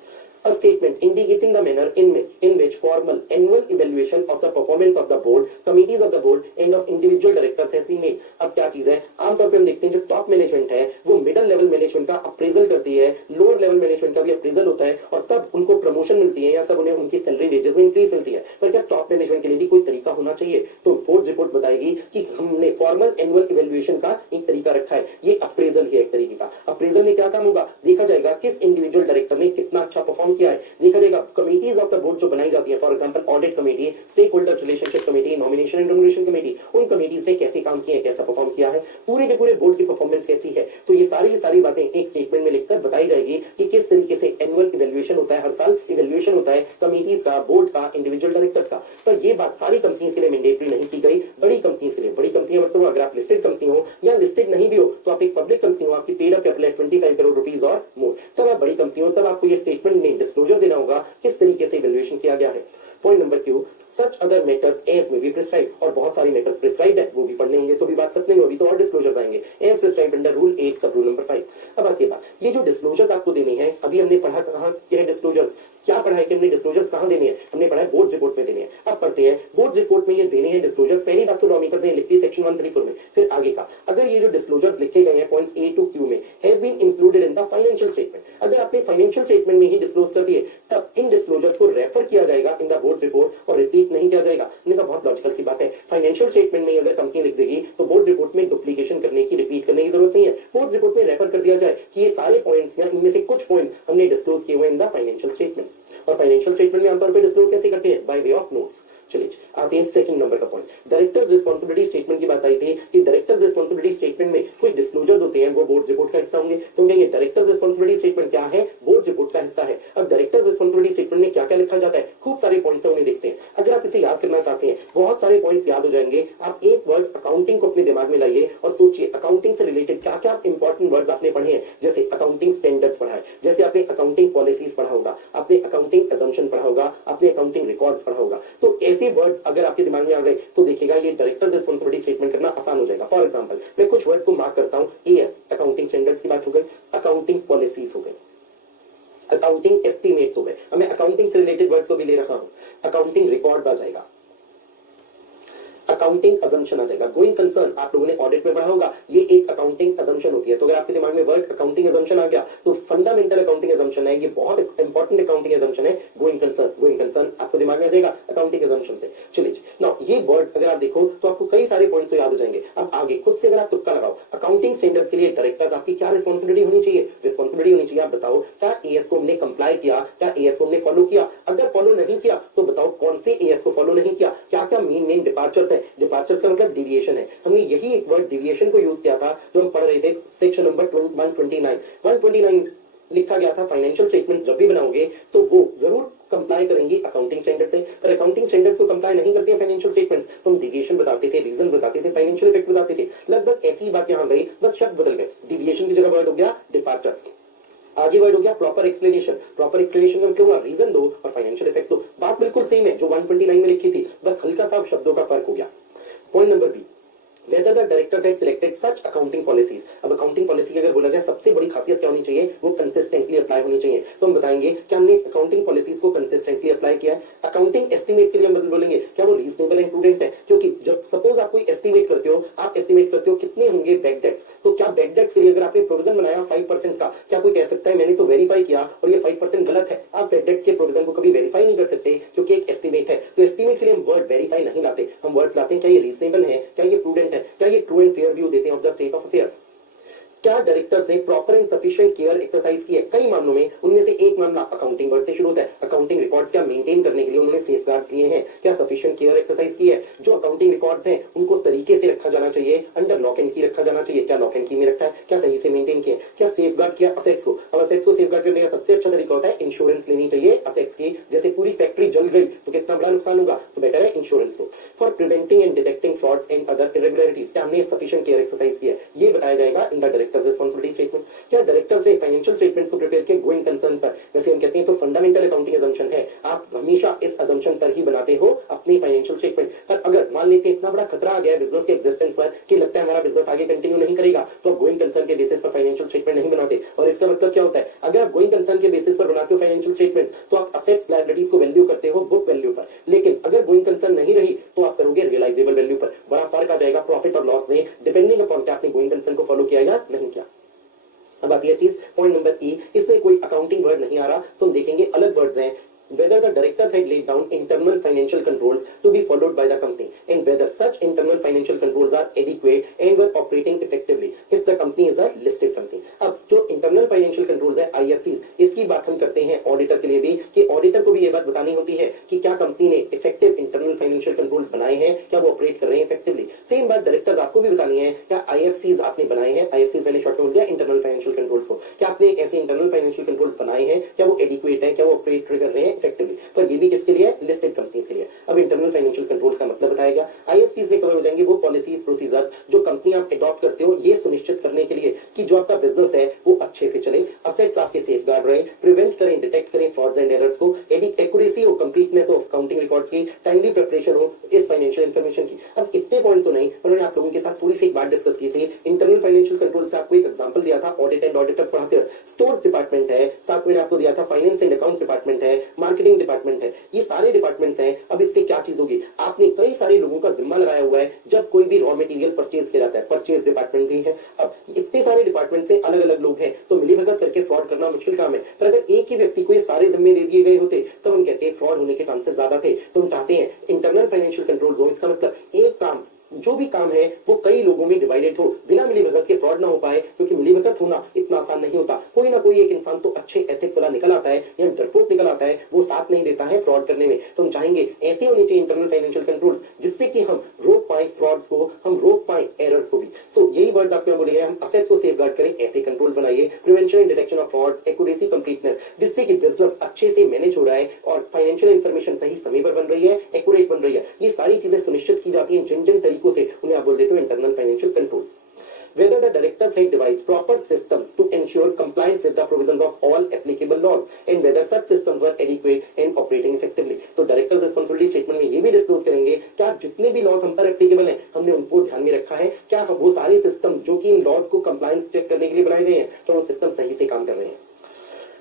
A statement indicating the manner in which formal annual evaluation of the performance of the board, committees of the board and of individual directors has been made। अब क्या चीज है, आमतौर पे हम देखते हैं जो टॉप मैनेजमेंट है वो मिडिल लेवल मैनेजमेंट का अप्रेजल करती है, लोअर लेवल मैनेजमेंट का भी अप्रेजल होता है और तब उनको प्रमोशन मिलती है या तब उन्हें उनकी सैलरी वेजेस में इंक्रीज मिलती है। पर क्या टॉप मैनेजमेंट के लिए भी कोई तरीका होना चाहिए? तो बोर्ड रिपोर्ट बताएगी कि हमने फॉर्मल एनुअल इवेल्युएशन का एक तरीका रखा है, ये अप्रेजल है एक तरीके का। अप्रेजल में क्या काम होगा, देखा जाएगा किस इंडिविजुअल डायरेक्टर ने कितना अच्छा परफॉर्म किया है, देखा जाएगा कमिटीज ऑफ द बोर्ड जो बनाई जाती है, for example audit committee, stakeholders relationship committee, nomination and remuneration committee, उन कमेटीज ने कैसे काम किए, कैसा परफॉर्म किया है, पूरे के पूरे बोर्ड की परफॉर्मेंस कैसी है। तो ये सारी बातें एक स्टेटमेंट में लिखकर बताई जाएगी कि किस तरीके से एनुअल इवेल्युएशन होता है, हर साल इवेल्युएशन होता है कमिटीज का, बोर्ड का, इंडिविजुअल डायरेक्टर्स का। पर ये बात सारी कंपनीज के लिए मैंडेटरी नहीं की गई, बड़ी कंपनीज के लिए। बड़ी कंपनियां मतलब अगर आप लिस्टेड कंपनी हो या लिस्टेड नहीं भी हो तो आप एक पब्लिक कंपनी हो, आपकी paid up capital 25 crore rupees और मोर, तब आप बड़ी कंपनी हो, तब आपको ये स्टेटमेंट में डिस्क्लोजर देना होगा किस तरीके से इवैल्यूएशन किया गया है। Point number Q, such other matters as may be prescribed, और बहुत सारी मैटर्स प्रिस्क्राइब्ड है, वो भी पढ़ने होंगे तो भी बात खत्म नहीं होगी, तो और डिस्क्लोजर्स आएंगे एज प्रिस्क्राइब्ड अंडर रूल 8 सब रूल नंबर 5। अब आती है बात, ये जो डिस्क्लोजर्स आपको देने हैं, अभी हमने पढ़ा कहां के हैं डिस्क्लोजर्स, क्या पढ़ा है कि हमने डिस्क्लोजर्स कहां देने हैं, हमने पढ़ा है बोर्ड रिपोर्ट में देने हैं। अब पढ़ते हैं बोर्ड रिपोर्ट में ये देने हैं डिस्क्लोजर्स। पहली बात तो लॉ मेकर्स ने लिखी सेक्शन 134 में, फिर आगे का, अगर ये जो डिस्क्लोजर्स लिखे गए हैं पॉइंट्स ए टू क्यू में have been included in the financial statement, अगर आपने फाइनेंशियल स्टेटमेंट में ही डिस्क्लोज कर दिए तब इन डिस्क्लोजर्स को रेफर किया जाएगा इन द बोर्ड रिपोर्ट और रिपीट नहीं किया जाएगा। इनका बहुत लॉजिकल सी बात है, फाइनेंशियल स्टेटमेंट में अगर कंपनी लिख देगी तो बोर्ड रिपोर्ट में डुप्लीकेशन करने की, रिपीट करने की जरूरत नहीं है। बोर्ड रिपोर्ट में रेफर कर दिया जाए कि ये सारे पॉइंट्स या इनमें से कुछ पॉइंट्स हमने डिस्क्लोज किए हुए इन द फाइनेंशियल स्टेटमेंट। और फाइनेंशियल स्टेटमेंट में आमतौर पर डिस्क्लोज कैसे करते हैं, बाय वे ऑफ नोट्स। चलिए आते हैं सेकंड नंबर का पॉइंट, डायरेक्टर्स रिस्पांसिबिलिटी स्टेटमेंट की बात आई थी कि डायरेक्टर्स रिस्पांसिबिलिटी स्टेटमेंट में कुछ डिस्क्लोजर्स होते हैं वो बोर्ड रिपोर्ट का हिस्सा होंगे। तो कहेंगे डायरेक्टर्स रिस्पांसिबिलिटी स्टेटमेंट क्या है, बोर्ड रिपोर्ट का हिस्सा है। अब डायरेक्टर्स रिस्पांसिबिलिटी स्टेटमेंट में क्या क्या लिखा जाता है, खूब सारे पॉइंट्स उन्हें देखते हैं। अगर आप इसे याद करना चाहते हैं, बहुत सारे पॉइंट्स याद हो जाएंगे। आप एक वर्ड अकाउंटिंग को अपने दिमाग में लाइए और सोचिए अकाउंटिंग से रिलेटेड क्या क्या इंपॉर्टेंट वर्ड्स आपने पढ़े हैं। जैसे अकाउंटिंग स्टैंडर्ड्स पढ़ा है, जैसे आपने अकाउंटिंग पॉलिसीज पढ़ा होगा, आपने अकाउंटिंग अजम्पशन पढ़ा होगा, आपने अकाउंटिंग रिकॉर्ड्स पढ़ा होगा। तो ऐसे वर्ड्स अगर आपके दिमाग में आ गए तो देखिएगा ये डायरेक्टर्स रिस्पांसिबिलिटी स्टेटमेंट करना आसान हो जाएगा। फॉर एग्जांपल मैं कुछ वर्ड्स को मार्क करता हूं, एएस अकाउंटिंग स्टैंडर्ड्स की बात हो गई, अकाउंटिंग पॉलिसीज हो गई, अकाउंटिंग एस्टिमेट्स हो गए, मैं अकाउंटिंग से रिलेटेड वर्ड्स को भी ले रखा हूं, अकाउंटिंग रिकॉर्ड्स आ जाएगा, अकाउंटिंग अजम्पशन आ जाएगा। गोइंग कंसर्न आप लोगों ने ऑडिट में पढ़ा होगा, ये एक अकाउंटिंग अजम्पशन होती है। तो अगर आपके दिमाग में वर्ड अकाउंटिंग अजम्पशन आ गया तो फंडामेंटल अकाउंटिंग अजम्पशन है, ये बहुत इंपॉर्टेंट अकाउंटिंग अजम्पशन है। गोइंग कंसर्न आपको दिमाग में आ जाएगा अकाउंटिंग अजम्पशन से। चलिए नाउ ये वर्ड्स अगर आप देखो तो आपको कई सारे पॉइंट्स तो याद हो जाएंगे। अब आगे खुद से अगर आप तुक्का लगाओ, अकाउंटिंग स्टैंडर्ड्स के लिए डायरेक्टर्स आपकी क्या रिस्पांसिबिलिटी होनी चाहिए? रिस्पांसिबिलिटी होनी चाहिए, आप बताओ क्या एएस को हमने कंप्लाई किया, क्या एएस को हमने फॉलो किया? अगर फॉलो नहीं किया तो बताओ कौन से एएस को फॉलो नहीं किया? क्या क्या मेन डिपार्चर्स है? डिपार्चर्स का मतलब डिविएशन है। हमने यही एक वर्ड डिविएशन को यूज किया था जो हम पढ़ रहे थे सेक्शन नंबर 129 लिखा गया था फाइनेंशियल स्टेटमेंट्स जब भी बनाओगे तो वो जरूर कंप्लाई करेंगी अकाउंटिंग स्टैंडर्ड से। पर अकाउंटिंग स्टैंडर्ड्स को कंप्लाई नहीं करती है फाइनेंशियल स्टेटमेंट्स, तो हम डिविएशन बताते थे, रीजंस बताते थे, फाइनेंशियल इफेक्ट बताते थे। लगभग ऐसी ही बात यहां गई, बस शब्द बदल गए। डिविएशन की जगह वर्ड हो गया डिपार्चर्स, आगे वर्ड हो गया प्रॉपर एक्सप्लेनेशन। प्रॉपर एक्सप्लेनेशन का मतलब हुआ रीजन दो और फाइनेंशियल इफेक्ट दो। बात बिल्कुल सेम है जो 129 में लिखी थी, बस हल्का सा शब्दों का फर्क हो गया। Point number B, whether the directors had selected such accounting policies। अब अकाउंटिंग पॉलिसी की अगर बोला जाए सबसे बड़ी खासियत क्या होनी चाहिए? वो कंसिस्टेंटली अप्लाई होनी चाहिए। तो हम बताएंगे कि हमने अकाउंटिंग पॉलिसीज को कंसिस्टेंटली अप्लाई किया है। अकाउंटिंग एस्टिमेट्स के लिए हम बोलेंगे क्या वो रीजनेबल एंड प्रूडेंट है? क्योंकि जब सपोज आप कोई एस्टिमेट करते हो, आप एस्टिमेट करते हो कितने होंगे बैड डेट्स, तो क्या बैड डेट्स के लिए अगर आपने प्रोविजन बनाया 5% का, क्या कोई कह सकता है मैंने तो वेरीफाई किया और ये 5% गलत है? आप बैड डेट्स के प्रोविजन को कभी वेरीफाई नहीं कर सकते क्योंकि एक एस्टिमेट है। तो एस्टिमेट के लिए हम वर्ड वेरीफाई नहीं लाते, हम वर्ड्स लाते हैं क्या ये रीजनेबल है, क्या ये प्रूडेंट है, क्या ये ट्रू एंड फेयर व्यू देते हैं of the state of affairs. क्या डायरेक्टर्स ने proper and sufficient care exercise की है? कई मामलों में, उनमें से एक मामला अकाउंटिंग वर्ड से शुरू होता है। अकाउंटिंग रिकॉर्ड्स क्या मेंटेन करने के लिए उन्होंने सेफगार्ड्स लिए हैं? क्या सफिशिएंट केयर एक्सरसाइज की है? जो अकाउंटिंग रिकॉर्ड्स हैं उनको तरीके से रखा जाना चाहिए, अंडर लॉक एंड की रखा जाना चाहिए। क्या लॉक एंड की में रखा है? क्या सही से मेंटेन किया? क्या सेफगार्ड किया असेट्स को? अब असेट्स को सेफगार्ड करने का सबसे अच्छा तरीका होता है इंश्योरेंस लेनी चाहिए असेट्स की। जैसे पूरी फैक्ट्री जल गई तो कितना बड़ा नुकसान होगा, तो बेटर है insurance low. For preventing and detecting frauds and other irregularities, क्या हमने सफिशिएंट केयर एक्सरसाइज किया है? ये बताया जाएगा in the directors responsibility statement. क्या डायरेक्टर्स ने फाइनेंशियल स्टेटमेंट्स को प्रिपेयर किया गोइंग कंसर्न पर? वैसे हम कहते हैं तो फंडामेंटल अकाउंटिंग अजम्पशन है, आप हमेशा इस अजम्पशन पर ही बनाते हो अपनी फाइनेंशियल स्टेटमेंट। पर अगर मान लेते हैं इतना बड़ा खतरा आ गया बिजनेस के एग्जिस्टेंस पर कि लगता है हमारा बिजनेस आगे कंटिन्यू नहीं करेगा, तो आप गोइंग कंसर्न के बेसिस पर फाइनेंशियल स्टेटमेंट नहीं बनाते। और इसका मतलब क्या होता है? अगर आप गोइंग कंसर्न के बेसिस पर बनाते हो फाइनेंशियल स्टेटमेंट्स तो आप असेट्स लायबिलिटीज को वैल्यू करते हो बुक वैल्यू पर, लेकिन अगर गोइंग कंसर्न नहीं रही तो आप करोगे रियलाइजेबल वैल्यू पर। बड़ा फर्क आ जाएगा प्रॉफिट और लॉस में, डिपेंडिंग अपॉन क्या आपने गोइंग कंसर्न को फॉलो किया या नहीं किया। अब आती है चीज पॉइंट नंबर ई, इसमें कोई अकाउंटिंग वर्ड नहीं आ रहा, सो हम देखेंगे अलग वर्ड्स हैं। Whether the directors had laid down internal financial controls to be followed by the company and whether such internal financial controls are adequate and were operating effectively if the company is a listed company। अब जो internal financial controls है IFCs, इसकी बात हम करते हैं auditor के लिए भी कि ऑडिटर को भी ये बात बतानी होती है कि क्या कंपनी ने इफेक्टिव इंटरनल फाइनेंशियल कंट्रोल्स बनाए हैं, क्या वो ऑपरेट कर रहे हैं इफेक्टिवली। सेम बात डायरेक्टर्स आपको भी बतानी है, क्या IFCs आपने बनाए हैं, IFCs मैंने शॉर्ट में बोल दिया इंटरनल फाइनेंशियल कंट्रोल्स को, क्या आपने ऐसे इंटरनल फाइनेंशियल कंट्रोल्स बनाए हैं, क्या वो एडिक्वेट है, क्या वो ऑपरेट कर रहे हैं इफेक्टिवली। पर ये भी किसके लिए? लिस्टेड कंपनीज के लिए। अब इंटरनल फाइनेंशियल कंट्रोल्स का मतलब बताएगा। IFCs में कवर हो जाएंगे वो पॉलिसीज प्रोसीजर्स जो कंपनी आप अडॉप्ट करते हो ये सुनिश्चित करने के लिए कि जो आपका बिजनेस है वो अच्छे से चले, असेट्स आपके सेफगार्ड रहे, प्रिवेंट करें डिटेक्ट करें फ्रॉड्स एंड एरर्स को, एक्यूरेसी हो, कंप्लीटनेस ऑफ अकाउंटिंग रिकॉर्ड्स की, टाइमली प्रिपरेशन हो इस फाइनेंशियल इन्फॉर्मेशन की। अब इतने पॉइंट्स तो नहीं, उन्होंने आप लोगों के साथ थोड़ी सी एक बात डिस्कस की थी। इंटरनल फाइनेंशियल कंट्रोल्स का आपको एक एग्जांपल दिया था, ऑडिट एंड ऑडिटर्स पढ़ाते हुए। स्टोर्स डिपार्टमेंट है, साथ में आपको दिया था फाइनेंस एंड अकाउंट्स डिपार्टमेंट है, मार्केटिंग डिपार्टमेंट है, ये सारे डिपार्टमेंट्स हैं। अब इससे क्या चीज होगी? आपने कई सारे लोगों का जिम्मा लगाया हुआ है जब कोई भी रॉ मटेरियल परचेज किया जाता है, परचेज डिपार्टमेंट भी है। अब इतने सारे डिपार्टमेंट से अलग अलग लोग हैं तो मिलीभगत करके फ्रॉड करना मुश्किल काम है। पर अगर एक ही व्यक्ति को ये सारे जिम्मे दे दिए गए होते तब हम कहते हैं फ्रॉड होने के चांसेस ज्यादा थे। तो हम चाहते हैं इंटरनल फाइनेंशियल कंट्रोल जोन, इसका मतलब एक काम जो भी काम है वो कई लोगों में डिवाइडेड हो, बिना मिलीभगत के फ्रॉड ना हो पाए, क्योंकि मिलीभगत होना इतना आसान नहीं होता। कोई ना कोई एक इंसान तो अच्छे एथिक्स वाला निकल आता है या डरपोक निकल आता है, वो साथ नहीं देता है फ्रॉड करने में। तो हम चाहेंगे ऐसे होने चाहिए इंटरनल फाइनेंशियल कंट्रोल्स जिससे कि हम रोक पाए फ्रॉड्स को, हम रोक पाए एरर्स को भी। सो यही वर्ड्स आपको बोले हम असेट्स को सेफगार्ड करें, ऐसे कंट्रोल्स बनाइए, prevention and detection of frauds, accuracy, completeness, जिससे कि बिजनेस अच्छे से मैनेज हो रहा है और फाइनेंशियल इंफॉर्मेशन सही समय पर बन रही है, एक्यूरेट बन रही है। ये सारी चीजें सुनिश्चित की जाती हैं जिन जिन तरीकों से, उन्हें आप बोल देते हो internal financial controls. Whether the directors had devised proper systems to ensure compliance with the provisions of all applicable laws and whether such systems were adequate and operating effectively। तो डायरेक्टर्स रिस्पांसिबिलिटी स्टेटमेंट में ये भी disclose करेंगे क्या जितने भी laws हम पर एप्लीकेबल हैं हमने उनको ध्यान में रखा है, क्या वो सारे सिस्टम जो कि इन लॉज को कंप्लायंस चेक करने के लिए बनाए गए हैं क्या वो सिस्टम सही से काम कर रहे हैं।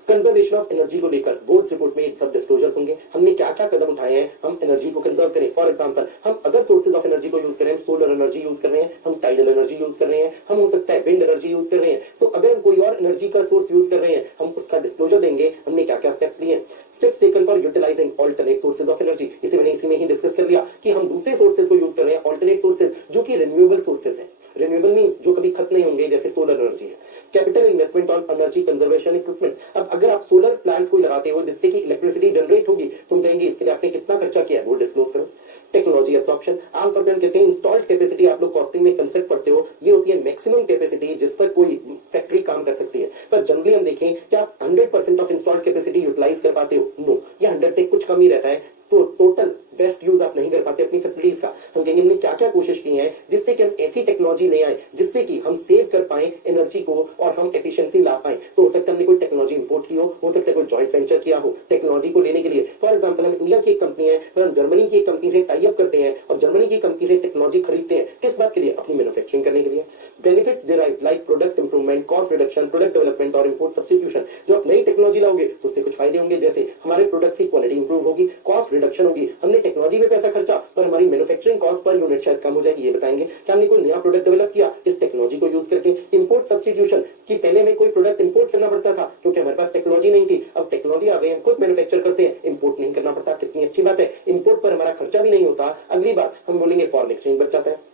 कंजर्वेशन ऑफ एनर्जी को लेकर बोर्ड रिपोर्ट में सब डिस्क्लोजर्स होंगे, हमने क्या क्या कदम उठाए हैं हम एनर्जी को कंजर्व करें। फॉर एग्जांपल हम अदर सोर्सेज ऑफ एनर्जी को यूज करें, हम सोलर एनर्जी यूज कर रहे हैं, हम टाइडल एनर्जी यूज कर रहे हैं, हम हो सकता है विंड एनर्जी यूज कर रहे हैं। सो अगर हम कोई और एनर्जी का सोर्स यूज कर रहे हैं हम उसका डिस्क्लोजर देंगे, हमने क्या क्या स्टेप्स लिए, steps taken for utilising alternate sources of energy. इसे मैंने इसी में ही डिस्कस कर लिया कि हम दूसरे सोर्सेज को यूज कर रहे हैं, ऑल्टरनेट सोर्सेज जो कि रिन्यूएबल सोर्सेज है। रिन्यूएबल मींस जो कभी खत्म नहीं होंगे, जैसे सोलर एनर्जी है। Capital investment on energy conservation equipments. अब अगर आप सोलर प्लांट को लगाते हो जिससे कि इलेक्ट्रिसिटी जनरेट होगी, तुम कहेंगे इसके लिए आपने कितना खर्चा किया है, वो डिस्क्लोज करो। टेक्नोलॉजी एब्सॉर्प्शन, आमतौर पर हम कहते हैं इंस्टॉल्ड कैपेसिटी, आप लोग कॉस्टिंग में कंसेप्ट पढ़ते हो, ये होती है मैक्सिमम कैपेसिटी जिस पर कोई फैक्ट्री काम कर सकती है। पर जनरली हम देखें कि आप 100% ऑफ इंस्टॉल्ड कैपेसिटी यूटिलाइज कर पाते हो, नो, ये 100 से कुछ कम ही रहता है। तो टोटल बेस्ट यूज आप नहीं कर पाते अपनी फैसिलिटीज का। हम कहेंगे हमने क्या क्या कोशिश की है जिससे कि हम ऐसी टेक्नोलॉजी ले आए जिससे कि हम सेव कर पाए एनर्जी को और हम एफिशिएंसी ला पाए। तो हो सकता है हमने कोई टेक्नोलॉजी इंपोर्ट की हो सकता है कोई जॉइंट वेंचर किया हो टेक्नोलॉजी को लेने के लिए। फॉर एग्जांपल हम इंडिया की एक कंपनी है पर हम जर्मनी की एक कंपनी से टाई अप करते हैं और जर्मनी की कंपनी से टेक्नोलॉजी खरीदते हैं, किस बात के लिए, अपनी मैन्युफैक्चरिंग करने के लिए। Benefits derived like product improvement, cost reduction, product development और इंपोर्ट सब्स्टिट्यूशन। जो आप नई टेक्नोलॉजी लाओगे तो उससे कुछ फायदे होंगे, जैसे हमारे प्रोडक्ट्स की क्वालिटी इंप्रूव होगी, कॉस्ट रिडक्शन होगी, हमने टेक्नोलॉजी में पैसा खर्चा पर हमारी मैन्युफैक्चरिंग कॉस्ट पर यूनिट शायद कम हो जाएगी, ये बताएंगे। क्या हमने कोई नया प्रोडक्ट डेवलप किया इस टेक्नोलॉजी को यूज करके। इंपोर्ट सब्स्टिट्यूशन, कि पहले में कोई प्रोडक्ट इंपोर्ट करना पड़ता था क्योंकि हमारे पास टेक्नोलॉजी नहीं थी, अब टेक्नोलॉजी आ गई, हम खुद मैन्युफैक्चर करते हैं, इंपोर्ट नहीं करना पड़ता। कितनी अच्छी बात है, इंपोर्ट पर हमारा खर्चा भी नहीं होता। अगली बात हम बोलेंगे फॉरेन एक्सचेंज बच जाता है।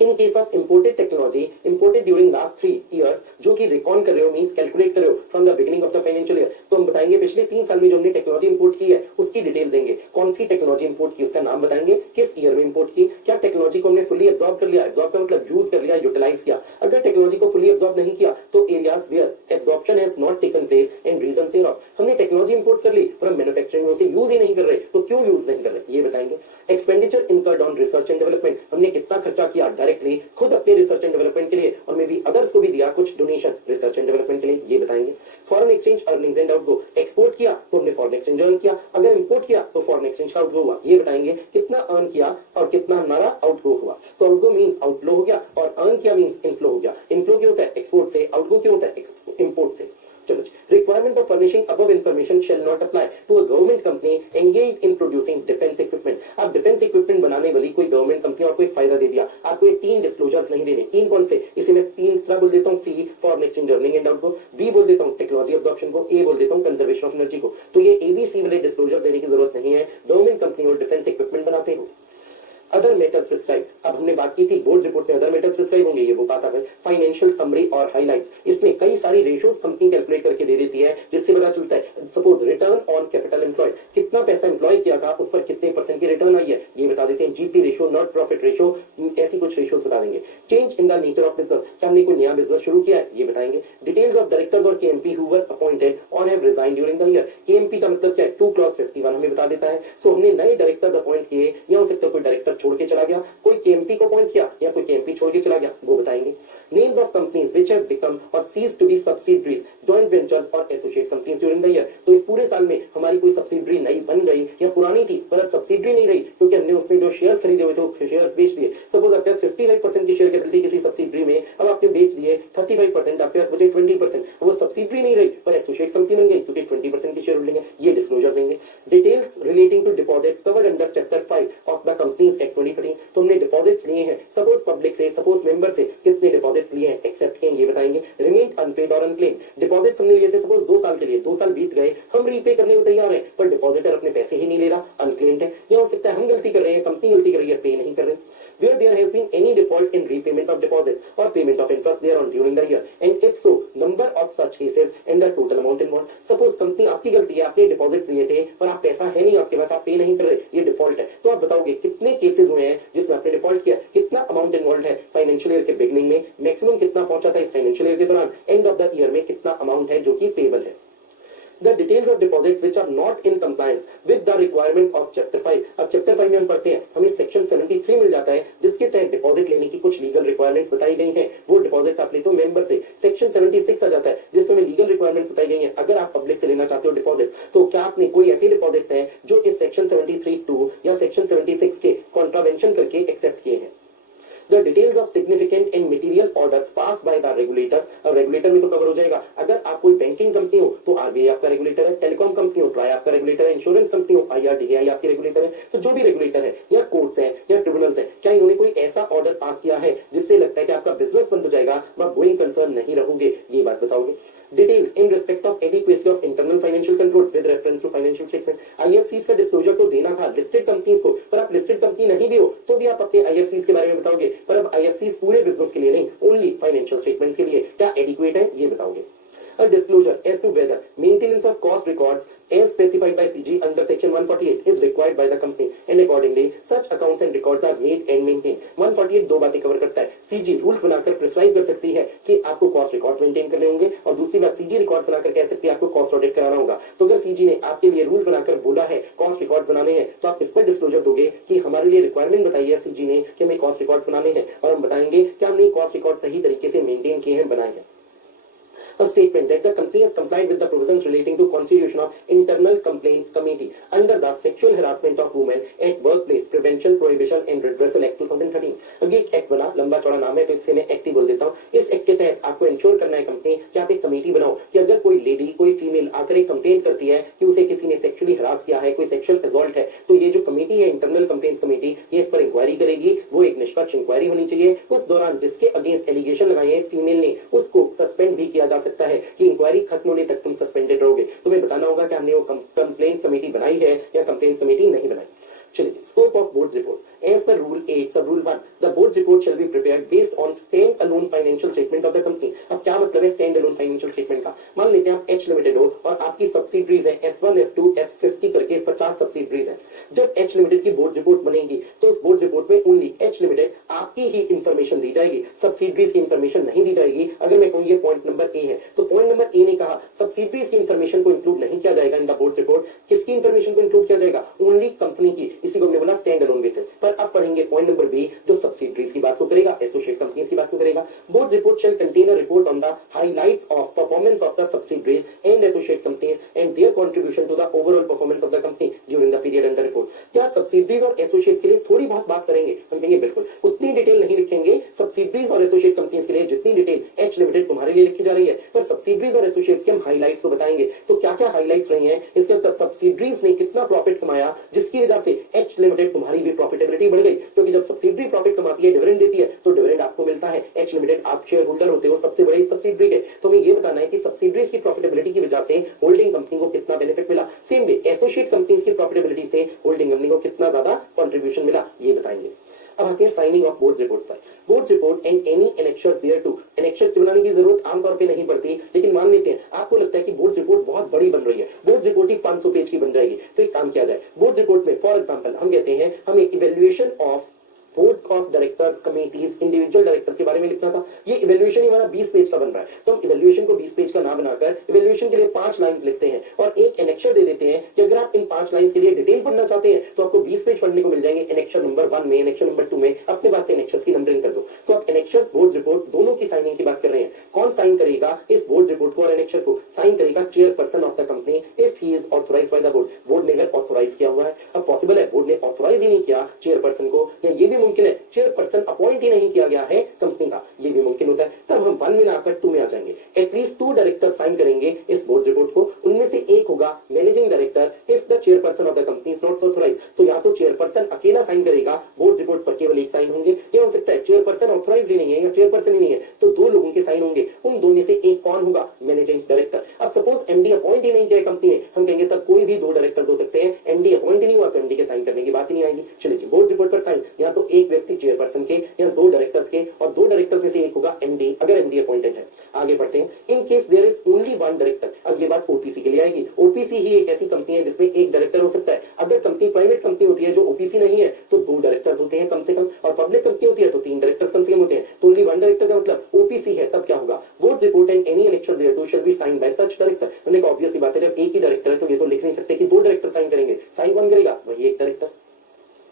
In case of imported technology imported during last 3 years, जो कि रिकॉन कर रहे हो मींस कैलकुलेट कर रहे हो from the beginning of the financial year, तो हम बताएंगे पिछले 3 साल में जो हमने टेक्नोलॉजी इंपोर्ट की है उसकी डिटेल्स देंगे। कौन सी टेक्नोलॉजी इंपोर्ट की उसका नाम बताएंगे, किस ईयर में इंपोर्ट की, क्या टेक्नोलॉजी को हमने फुली एब्जॉर्ब कर लिया, एब्जॉर्ब का मतलब यूज कर लिया, यूटिलाइज किया। अगर टेक्नोलॉजी को फुली एब्जॉर्ब नहीं किया तो areas where absorption has not taken place and reasons hereof. हमने टेक्नोलॉजी इंपोर्ट कर ली पर हम मैन्युफैक्चरिंग में उसे यूज ही नहीं कर रहे, तो क्यों यूज नहीं कर रहे ये बताएंगे। Expenditure incurred on research and development, हमने कितना खर्चा किया डायरेक्टली खुद अपने रिसर्च एंड डेवलपमेंट के लिए और मे बी अदर्स को भी दिया कुछ डोनेशन रिसर्च एंड डेवलपमेंट के लिए, ये बताएंगे। Foreign exchange earnings and outgo, export किया तो हमने फॉरेन एक्सचेंज अर्न किया, अगर इंपोर्ट किया तो फॉरेन एक्सचेंज का आउटगो हुआ, ये बताएंगे। कितना अर्न किया और कितना हमारा आउटगो हुआ। सो आउटगो मींस आउटफ्लो हो गया और अर्न किया मींस इनफ्लो हो गया। इनफ्लो क्यों होता है एक्सपोर्ट से, आउटगो क्यों होता है इंपोर्ट से। चलो, requirement of furnishing above information shall not apply to a government company engage in producing defence equipment. आप डिफेंस इक्विपमेंट बनाने वाली कोई गवर्नमेंट कंपनी आपको एक फायदा दे दिया, आपको ये 3 डिस्क्लोजर्स नहीं देने। 3 कौन से, इसे मैं 3 तरह बोल देता हूं, C foreign exchange earning and outgo, B बोल देता हूं टेक्नोलॉजी एब्जॉर्प्शन को, ए बोल देता हूं कंजर्वेशन ऑफ एनर्जी को। तो ये एबीसी वाले डिस्क्लोजर्स देने की जरूरत नहीं है, गवर्नमेंट कंपनी और डिफेंस इक्विपमेंट बनाते हो। अदर मैटर्स प्रिस्क्राइब, अब हमने बात की थी बोर्ड रिपोर्ट में अदर मैटर्स प्रिस्क्राइब होंगे, ये वो बात आ गई। फाइनेंशियल समरी और हाइलाइट्स, इसमें कई सारी रेशियोज कंपनी कैलकुलेट करके दे देती है जिससे पता चलता है suppose return on capital employed, कितना पैसा एम्प्लॉय किया था उस पर कितने % की रिटर्न आई है, ये बता देते हैं। GP ratio, not profit ratio, ऐसी कुछ रेशियोज बता देंगे। Change in the nature of business, क्या हमने कोई नया बिजनेस शुरू किया है ये बताएंगे। डिटेल्स ऑफ डायरेक्टर्स और केएमपी हु वर अपॉइंटेड और have resigned during the year, KMP का मतलब क्या है 2 क्लॉज 51 हमें बता देता है। सो हमने नए डायरेक्टर्स अपॉइंट किए, या हो सकता है कोई डायरेक्टर छोड़ के चला गया, कोई केएमपी को अपॉइंट किया या कोई केएमपी छोड़ के चला गया, वो बताएंगे। Names of companies which have become or cease to be subsidiaries, joint ventures or associate companies during the year. तो इस पूरे साल में हमारी कोई सब्सिडरी नई बन गई या पुरानी थी पर अब सब्सिडरी नहीं रही क्योंकि हमने उसमें जो शेयर्स खरीदे हुए थे वो शेयर्स बेच दिए। सपोज आपके पास 55% की शेयर कैपिटल थी किसी सब्सिडरी में, अब आपने बेच दिए 35%, आपके पास बचे 20%, वो सब्सिडरी नहीं रही पर एसोसिएट कंपनी बन गई क्योंकि 20% की शेयर होल्डिंग है, ये डिस्क्लोजर देंगे। Details relating to deposits covered under chapter 5 of the companies act 2013, तो हमने डिपॉजिट्स लिए हैं सपोज पब्लिक से, सपोज मेंबर से, कितने डिपॉजिट्स लिए हैं, एक्सेप्ट किए ये बताएंगे। रिमेन अनपेड और अनक्लेम, डिपॉजिट्स हमने लिए थे सपोज 2 साल के लिए, 2 साल बीत गए, हम रीपे करने को तैयार हैं पर डिपॉजिटर अपने पैसे ही नहीं ले रहा, अनक्लेम्ड है। या हो सकता है हम गलती कर रहे हैं, कंपनी गलती कर रही है, पे नहीं कर रहे। Where there has been any default in repayment of deposits or payment of interest thereon during the year, and if so, number of such cases and the total amount involved. Suppose company आपकी गलती है, आपने deposits लिए थे पर आप पैसा है नहीं आपके पास, आप पे नहीं कर रहे, ये डिफॉल्ट है। तो आप बताओगे कितने केसेस हुए हैं जिसमें आपने डिफॉल्ट किया, कितना अमाउंट इन्वॉल्व है फाइनेंशियल ईयर के बिगनिंग में, मैक्सिमम कितना पहुंचा था इस फाइनेंशियल ईयर के दौरान, एंड ऑफ द ईयर में कितना अमाउंट है जो कि पेबल है। The details of deposits which are not in compliance with the requirements of chapter 5, अब चैप्टर 5 में हम पढ़ते हैं, हमें सेक्शन 73 मिल जाता है जिसके तहत डिपॉजिट लेने की कुछ लीगल रिक्वायरमेंट्स बताई गई हैं। वो डिपॉजिट्स आप लेते हो मेंबर से, सेक्शन 76 आ जाता है जिसमें लीगल रिक्वायरमेंट्स बताई गई हैं। अगर आप पब्लिक से लेना चाहते हो डिपॉजिट्स, तो क्या आपने कोई ऐसे डिपॉजिट्स हैं जो इस सेक्शन 73(2) या सेक्शन 76 के कॉन्ट्रावेंशन करके एक्सेप्ट किए हैं। The details of significant and material orders passed by the regulators. अब रेगुलेटर में तो कवर हो जाएगा, अगर आप कोई बैंकिंग कंपनी हो तो आरबीआई आपका रेगुलेटर है, टेलीकॉम कंपनी हो ट्राई आपका रेगुलेटर है, इंश्योरेंस कंपनी हो आईआरडीएआई आपकी रेगुलेटर है। तो जो भी रेगुलेटर है या कोर्ट्स है या ट्रिब्यूनल्स है, क्या इन्होंने कोई ऐसा ऑर्डर पास किया है जिससे लगता है कि आपका बिजनेस बंद हो जाएगा, वह गोइंग कंसर्न नहीं रहोगे, ये बात बताओगे। Details in respect of adequacy of internal financial controls with reference to financial statement। IFCs का डिस्क्लोजर तो देना था लिस्टेड कंपनीज को, पर आप लिस्टेड कंपनी नहीं भी हो तो भी आप अपने IFCs के बारे में बताओगे, पर अब IFCs पूरे बिजनेस के लिए नहीं, ओनली फाइनेंशियल स्टेटमेंट्स के लिए क्या एडिक्वेट है ये बताओगे। A disclosure as to whether maintenance of cost records as specified by CG under section 148 is required by the company and accordingly such accounts and records are made and maintained। 148 दो बातें cover करता है, CG rules बनाकर prescribe कर सकती है कि आपको कॉस्ट रिकॉर्ड्स मेंटेन करने होंगे, और दूसरी बात CG रिकॉर्ड्स बनाकर कह सकती है आपको कॉस्ट ऑडिट कराना होगा। तो अगर CG ने आपके लिए रूल्स बनाकर बोला है कॉस्ट रिकॉर्ड्स बनाने हैं, तो आप इस पर डिस्क्लोजर दोगे कि हमारे लिए रिक्वायरमेंट बताई है CG ने कि हमें कॉस्ट रिकॉर्ड्स बनाने हैं, और हम बताएंगे कि हमने कॉस्ट रिकॉर्ड सही तरीके से मेंटेन किए हैं, बनाए हैं। A statement that the company has complied with the provisions relating to constitution of internal complaints committee under the sexual harassment of women at workplace prevention prohibition and redressal act 2013। अब ये एक act बना, लंबा चौड़ा नाम है तो इसे मैं एक्ट ही बोल देता हूँ। इस एक्ट के तहत आपको इंश्योर करना है कंपनी कि आप एक कमेटी बनाओ कि अगर कोई लेडी कोई फीमेल आकर एक कंप्लेंट करती है कि उसे किसी ने सेक्सुअली हरास किया है, कोई सेक्सुअल असॉल्ट है, तो ये जो कमेटी है इंटरनल कंप्लेंट्स कमेटी, ये इस पर इंक्वायरी करेगी। वो एक निष्पक्ष इंक्वायरी होनी चाहिए। उस दौरान जिसके अगेंस्ट एलिगेशन लगाए हैं इस फीमेल ने, उसको सस्पेंड भी किया जा सकता है कि इंक्वायरी खत्म होने तक तुम सस्पेंडेड रहोगे। तुम्हें बताना होगा कि हमने वो कंप्लेंट्स कमेटी बनाई है या कंप्लेंट्स कमेटी नहीं बनाई। चलिए, scope of board's report as per rule 8 sub rule 1 the board's report shall be prepared based on stand alone financial statement of the company। अब क्या मतलब है stand alone financial statement का? मान लेते हैं आप H लिमिटेड हो और आपकी सब्सिडरीज है S1 S2 S50 करके 50 सब्सिडरीज हैं। जब H लिमिटेड की बोर्ड रिपोर्ट बनेगी तो उस बोर्ड रिपोर्ट में ओनली H लिमिटेड आपकी ही इंफॉर्मेशन दी जाएगी, सब्सिडरीज की इंफॉर्मेशन नहीं दी जाएगी। अगर मैं कहूँ ये पॉइंट नंबर ए है तो पॉइंट नंबर ए ने कहा सब्सिडरीज की इंफॉर्मेशन को इंक्लूड नहीं किया जाएगा इन द बोर्ड रिपोर्ट। किसकी इंफॉर्मेशन को इंक्लूड किया जाएगा? ओनली कंपनी की। इसी को हमने बोला स्टैंड अलोन बेसिस। पर अब पढ़ेंगे पॉइंट नंबर बी जो सब्सिडरीज की बात को करेगा, एसोसिएट कंपनीज की बात को करेगा। Board report shall contain a report on the highlights of performance of the subsidiaries and associate companies and their contribution to the overall performance of the company during the period under report. क्या subsidiaries और associates के लिए थोड़ी बहुत बात करेंगे? हम कहेंगे बिल्कुल, उतनी डिटेल नहीं लिखेंगे सब्सिडरीज और एसोसिएट कंपनीज के लिए जितनी डिटेल एच लिमिटेड तुम्हारे लिए लिखी जा रही है, पर सब्सिडरीज और एसोसिएट्स के हम हाइलाइट्स को बताएंगे। तो क्या क्या हाइलाइट्स रही हैं इसके मतलब सब्सिडरीज ने कितना प्रॉफिट कमाया जिसकी वजह से एच लिमिटेड तुम्हारी भी प्रॉफिटेबिलिटी बढ़ गई, क्योंकि जब सब्सिडरी प्रॉफिट कमाती है डिविडेंड देती है तो डिविडेंड आपको मिलता है। एच लिमिटेड आप शेयर होल्डर होते हो सबसे बड़े सब्सिडरी के, तो हमें ये बताना है कि सब्सिडरीज की प्रॉफिटेबिलिटी की वजह से होल्डिंग कंपनी को कितना बेनिफिट मिला। सेम वे एसोसिएट कंपनीज की प्रॉफिटेबिलिटी से होल्डिंग कंपनी को कितना ज्यादा कंट्रीब्यूशन मिला, ये बताएंगे। अब आते हैं साइनिंग ऑफ बोर्ड्स रिपोर्ट पर। Board's report and any annexures thereto टू। एनेक्शर बनाने की जरूरत आमतौर पे नहीं पड़ती, लेकिन मान लेते हैं आपको लगता है कि बोर्ड्स रिपोर्ट बहुत बड़ी बन रही है, बोर्ड्स रिपोर्ट ही 500 पेज की बन जाएगी, तो एक काम किया जाए बोर्ड्स रिपोर्ट में फॉर एग्जांपल हम कहते हैं हमें evaluation of board of directors committees individual directors के बारे में लिखना था। ये इवैल्यूएशन ही हमारा 20 पेज का बन रहा है, तो हम इवैल्यूएशन को 20 पेज का ना बनाकर इवैल्यूएशन के लिए 5 लाइंस लिखते हैं और एक एनेक्शर दे देते हैं कि अगर आप इन 5 लाइंस के लिए डिटेल पढ़ना चाहते हैं तो आपको 20 पेज पढ़ने को मिल जाएंगे। एनेक्शर नंबर 1 में, एनेक्शर नंबर 2 में अपने पास से एनेक्शर्स की नंबरिंग कर दो। सो आप एनेक्शर्स बोर्ड रिपोर्ट दोनों की साइनिंग की बात कर रहे हैं। कौन साइन करेगा इस बोर्ड रिपोर्ट को और एनेक्शर को? साइन करेगा chairperson of the company if he is authorised by the board. Board ने अगर ऑथराइज किया हुआ है, अब पॉसिबल है बोर्ड ने ऑथराइज ही नहीं किया चेयरपर्सन को, या ये भी मुमकिन है चेयरपर्सन अपॉइंट ही नहीं किया गया है कंपनी का, ये भी मुमकिन होता है। तब हम 1 में ना आकर 2 में आ जाएंगे। एटलीस्ट 2 डायरेक्टर साइन करेंगे इस बोर्ड रिपोर्ट को, उनमें से एक होगा managing director if the chairperson of the company is not authorised. तो या तो चेयरपर्सन अकेला साइन करेगा, बोर्ड रिपोर्ट पर केवल एक साइन होंगे, या हो सकता है चेयरपर्सन ऑथराइज्ड ही नहीं है या चेयरपर्सन ही नहीं है तो 2 लोगों के साइन होंगे, उन 2 में से एक कौन होगा? Managing director. अब सपोज एमडी अपॉइंट ही नहीं किया कंपनी ने, हम कहेंगे तब कोई भी 2 डायरेक्टर्स हो सकते हैं, एमडी अपॉइंट नहीं हुआ तो एमडी के साइन करने की बात ही नहीं आएगी। चलिए बोर्ड रिपोर्ट पर साइन या तो एक व्यक्ति चेयरपर्सन के या 2 डायरेक्टर्स के, और 2 डायरेक्टर्स में से एक होगा एमडी अगर एमडी अपॉइंटेड है। आगे बढ़ते हैं। In case there is only 1 director. अब ये बात ओपीसी के लिए आएगी। ओपीसी ही एक ऐसी कंपनी है जिसमें एक डायरेक्टर हो सकता है। अगर कंपनी प्राइवेट कंपनी होती है जो ओपीसी नहीं है तो 2 डायरेक्टर्स होते हैं कम से कम, और पब्लिक कंपनी होती है तो 3 डायरेक्टर्स कम से कम होते हैं। तो ओनली 1 डायरेक्टर का मतलब ओपीसी है, तब क्या होगा? Board's report and any election thereto shall be signed by such director. हमने कहा ऑब्वियस सी बात है जब एक ही डायरेक्टर है तो ये तो लिख नहीं सकते कि 2 डायरेक्टर साइन करेंगे। साइन कौन करेगा? वही एक डायरेक्टर।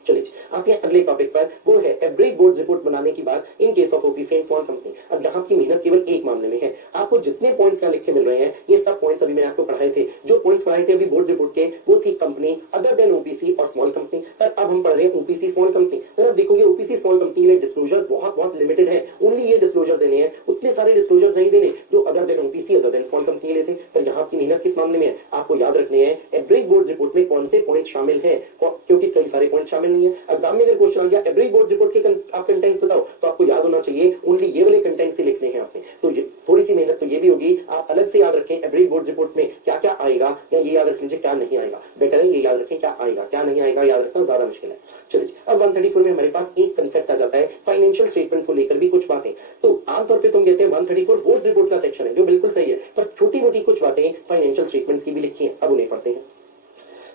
चलिए आते हैं अगले टॉपिक पर, वो है एवरेज बोर्ड रिपोर्ट बनाने की बात in case of OPC and small company. अब यहाँ की मेहनत केवल एक मामले में है, आपको जितने पॉइंट्स यहाँ लिखे मिल रहे हैं ये सब पॉइंट्स अभी मैंने आपको पढ़ाए थे। जो पॉइंट्स पढ़ाए थे अभी बोर्ड रिपोर्ट के वो थी कंपनी अदर देन ओपीसी और स्मॉल कंपनी, पर अब हम पढ़ रहे हैं ओपीसी स्मॉल कंपनी। अगर आप देखोगे ओपीसी स्मॉल कंपनी के लिए डिस्क्लोजर्स बहुत लिमिटेड है, ओनली ये डिस्क्लोजर देने हैं, उतने सारे डिस्क्लोजर्स नहीं देने जो other than OPC other than small company के लिए थे। पर यहाँ की मेहनत किस मामले में है, आपको याद रखने हैं एवरेज बोर्ड रिपोर्ट में कौन से पॉइंट्स शामिल हैं, क्योंकि कई सारे पॉइंट्स शामिल नहीं है। एग्जाम में अगर क्वेश्चन आ गया एवरेज बोर्ड रिपोर्ट के आप कंटेंट्स बताओ, तो आपको याद होना चाहिए ओनली ये वाले कंटेंट्स ही लिखने हैं आपने। तो थोड़ी सी मेहनत तो ये भी होगी, आप अलग से याद रखें एवरेज बोर्ड रिपोर्ट में क्या क्या आएगा, या ये याद रख लीजिए क्या नहीं आएगा। बेटर है ये याद रखें क्या आएगा क्या नहीं आएगा, याद रखना ज्यादा मुश्किल है। चलिए अब 134 में हमारे पास एक कंसेप्ट आ जाता है फाइनेंशियल स्टेटमेंट्स को लेकर भी कुछ बातें। तो आमतौर पे तुम कहते हैं 134 बोर्ड रिपोर्ट का सेक्शन है, जो बिल्कुल सही है, पर छोटी मोटी कुछ बातें फाइनेंशियल स्टेटमेंट्स की भी लिखी हैं, अब उन्हें पढ़ते हैं।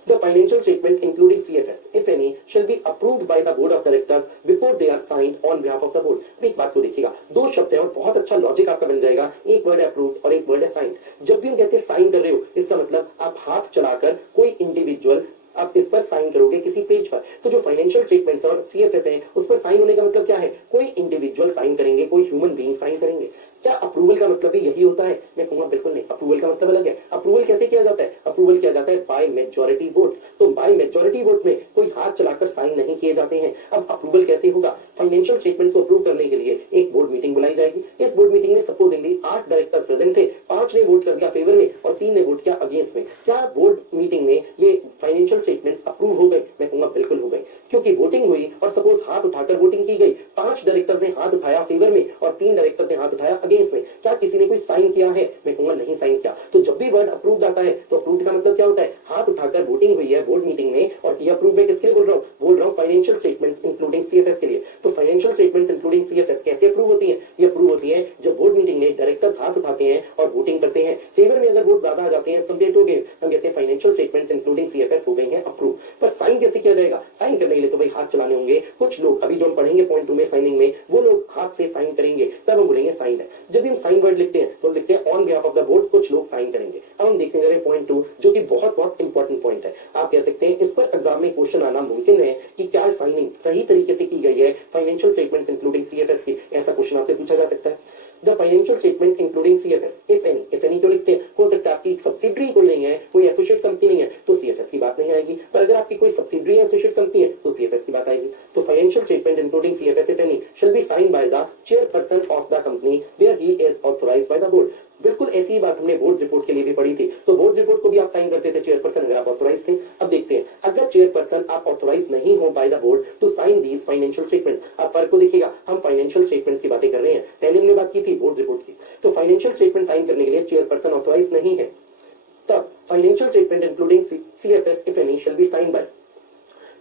The financial statement including CFS, if any, shall be approved by the board of directors before they are signed on behalf of the board। अब एक बात को देखिएगा, दो शब्द है और बहुत अच्छा लॉजिक आपका बन जाएगा, एक वर्ड है अप्रूव्ड और एक वर्ड है साइंड। जब भी हम कहते हैं साइन कर रहे हो, इसका मतलब आप हाथ चलाकर कोई इंडिविजुअल आप इस पर साइन करोगे किसी पेज पर। तो जो फाइनेंशियल स्टेटमेंट्स और सीएफएस है उस पर साइन होने का मतलब क्या है, कोई इंडिविजुअल साइन करेंगे, कोई ह्यूमन बीइंग साइन करेंगे। क्या अप्रूवल का मतलब भी यही होता है? मैं कहूंगा बिल्कुल नहीं, अप्रूवल का मतलब अलग है। अप्रूवल कैसे किया जाता है? अप्रूवल किया जाता है बाय मेजॉरिटी वोट। तो बाय मेजॉरिटी वोट में कोई हाथ चलाकर साइन नहीं किए जाते हैं। अब अप्रूवल कैसे होगा? फाइनेंशियल स्टेटमेंट्स को अप्रूव करने के लिए एक बोर्ड मीटिंग बुलाई जाएगी। इस बोर्ड मीटिंग में सपोजिंगली 8 डायरेक्टर्स प्रेजेंट थे, 5 ने वोट कर दिया फेवर में और 3 ने वोट किया अगेंस्ट में। क्या बोर्ड मीटिंग में ये फाइनेंशियल स्टेटमेंट्स अप्रूव हो गए? मैं कहूंगा बिल्कुल हो गए, क्योंकि वोटिंग हुई और सपोज हाथ उठाकर वोटिंग की गई। 5 डायरेक्टर्स ने हाथ उठाया फेवर में और 3 डायरेक्टर्स ने हाथ उठाया अगेंस्ट में। क्या किसी ने कोई साइन किया है? मैं कहूंगा नहीं साइन किया। तो जब भी वर्ड अप्रूव्ड आता है तो अप्रूव्ड का मतलब क्या होता है? हाथ उठाकर वोटिंग हुई है बोर्ड मीटिंग में, और ये अप्रूव मैं किसके लिए बोल रहा हूं फाइनेंशियल स्टेटमेंट्स इंक्लूडिंग सीएफएस के लिए। तो फाइनेंशियल स्टेटमेंट्स इंक्लूडिंग सीएफएस कैसे अप्रूव होती है? ये अप्रूव होती है जब बोर्ड मीटिंग में डायरेक्टर्स हाथ उठाते हैं और वोटिंग करते हैं। फेवर में अगर वोट ज्यादा आ जाते हैं कंपेयर टू अगेंस्ट, हम कहते हैं फाइनेंशियल स्टेटमेंट्स इंक्लूडिंग सीएफएस हो गई हैं अप्रूव। पर साइन कैसे किया जाएगा? साइन करने के लिए तो भाई हाथ चलाने होंगे। कुछ लोग अभी जो हम पढ़ेंगे पॉइंट 2 में साइनिंग में, वो लोग हाथ से साइन करेंगे, तब हम बोलेंगे साइन है। जब भी हम साइन वर्ड लिखते हैं तो लिखते हैं on behalf of the board, कुछ लोग साइन करेंगे। अब हम देखने जा रहे हैं पॉइंट 2, जो कि बहुत इंपॉर्टेंट पॉइंट है। आप कह सकते हैं इस पर एग्जाम में क्वेश्चन आना मुमकिन है कि क्या साइनिंग सही तरीके से की गई है फाइनेंशियल स्टेटमेंट्स इंक्लूडिंग सीएफएस की, ऐसा क्वेश्चन आपसे पूछा जा सकता है। The financial statement including CFS if any क्यों लिखते हैं? हो सकता है आपकी एक सब्सिडरी कोई नहीं है, कोई एसोसिएट कंपनी नहीं है, तो सीएफएस की बात नहीं आएगी। पर अगर आपकी कोई सब्सिडरी या एसोसिएट कंपनी है तो सीएफएस की बात आएगी। तो financial statement including CFS if any shall be signed by the chairperson of the company where he is authorised by the board. बिल्कुल ऐसी ही बात हमने बोर्ड रिपोर्ट के लिए भी पढ़ी थी। तो बोर्ड रिपोर्ट को भी आप साइन करते थे चेयरपर्सन अगर आप ऑथराइज थे। अब देखते हैं अगर चेयरपर्सन आप ऑथराइज नहीं हो by the board to sign these financial statements. आप फर्क को देखिएगा, हम फाइनेंशियल स्टेटमेंट्स की बातें कर रहे हैं, पहले हमने बात की थी बोर्ड रिपोर्ट की। तो फाइनेंशियल स्टेटमेंट साइन करने के लिए चेयरपर्सन ऑथराइज नहीं है, तब financial statement including CFS if any shall be signed bye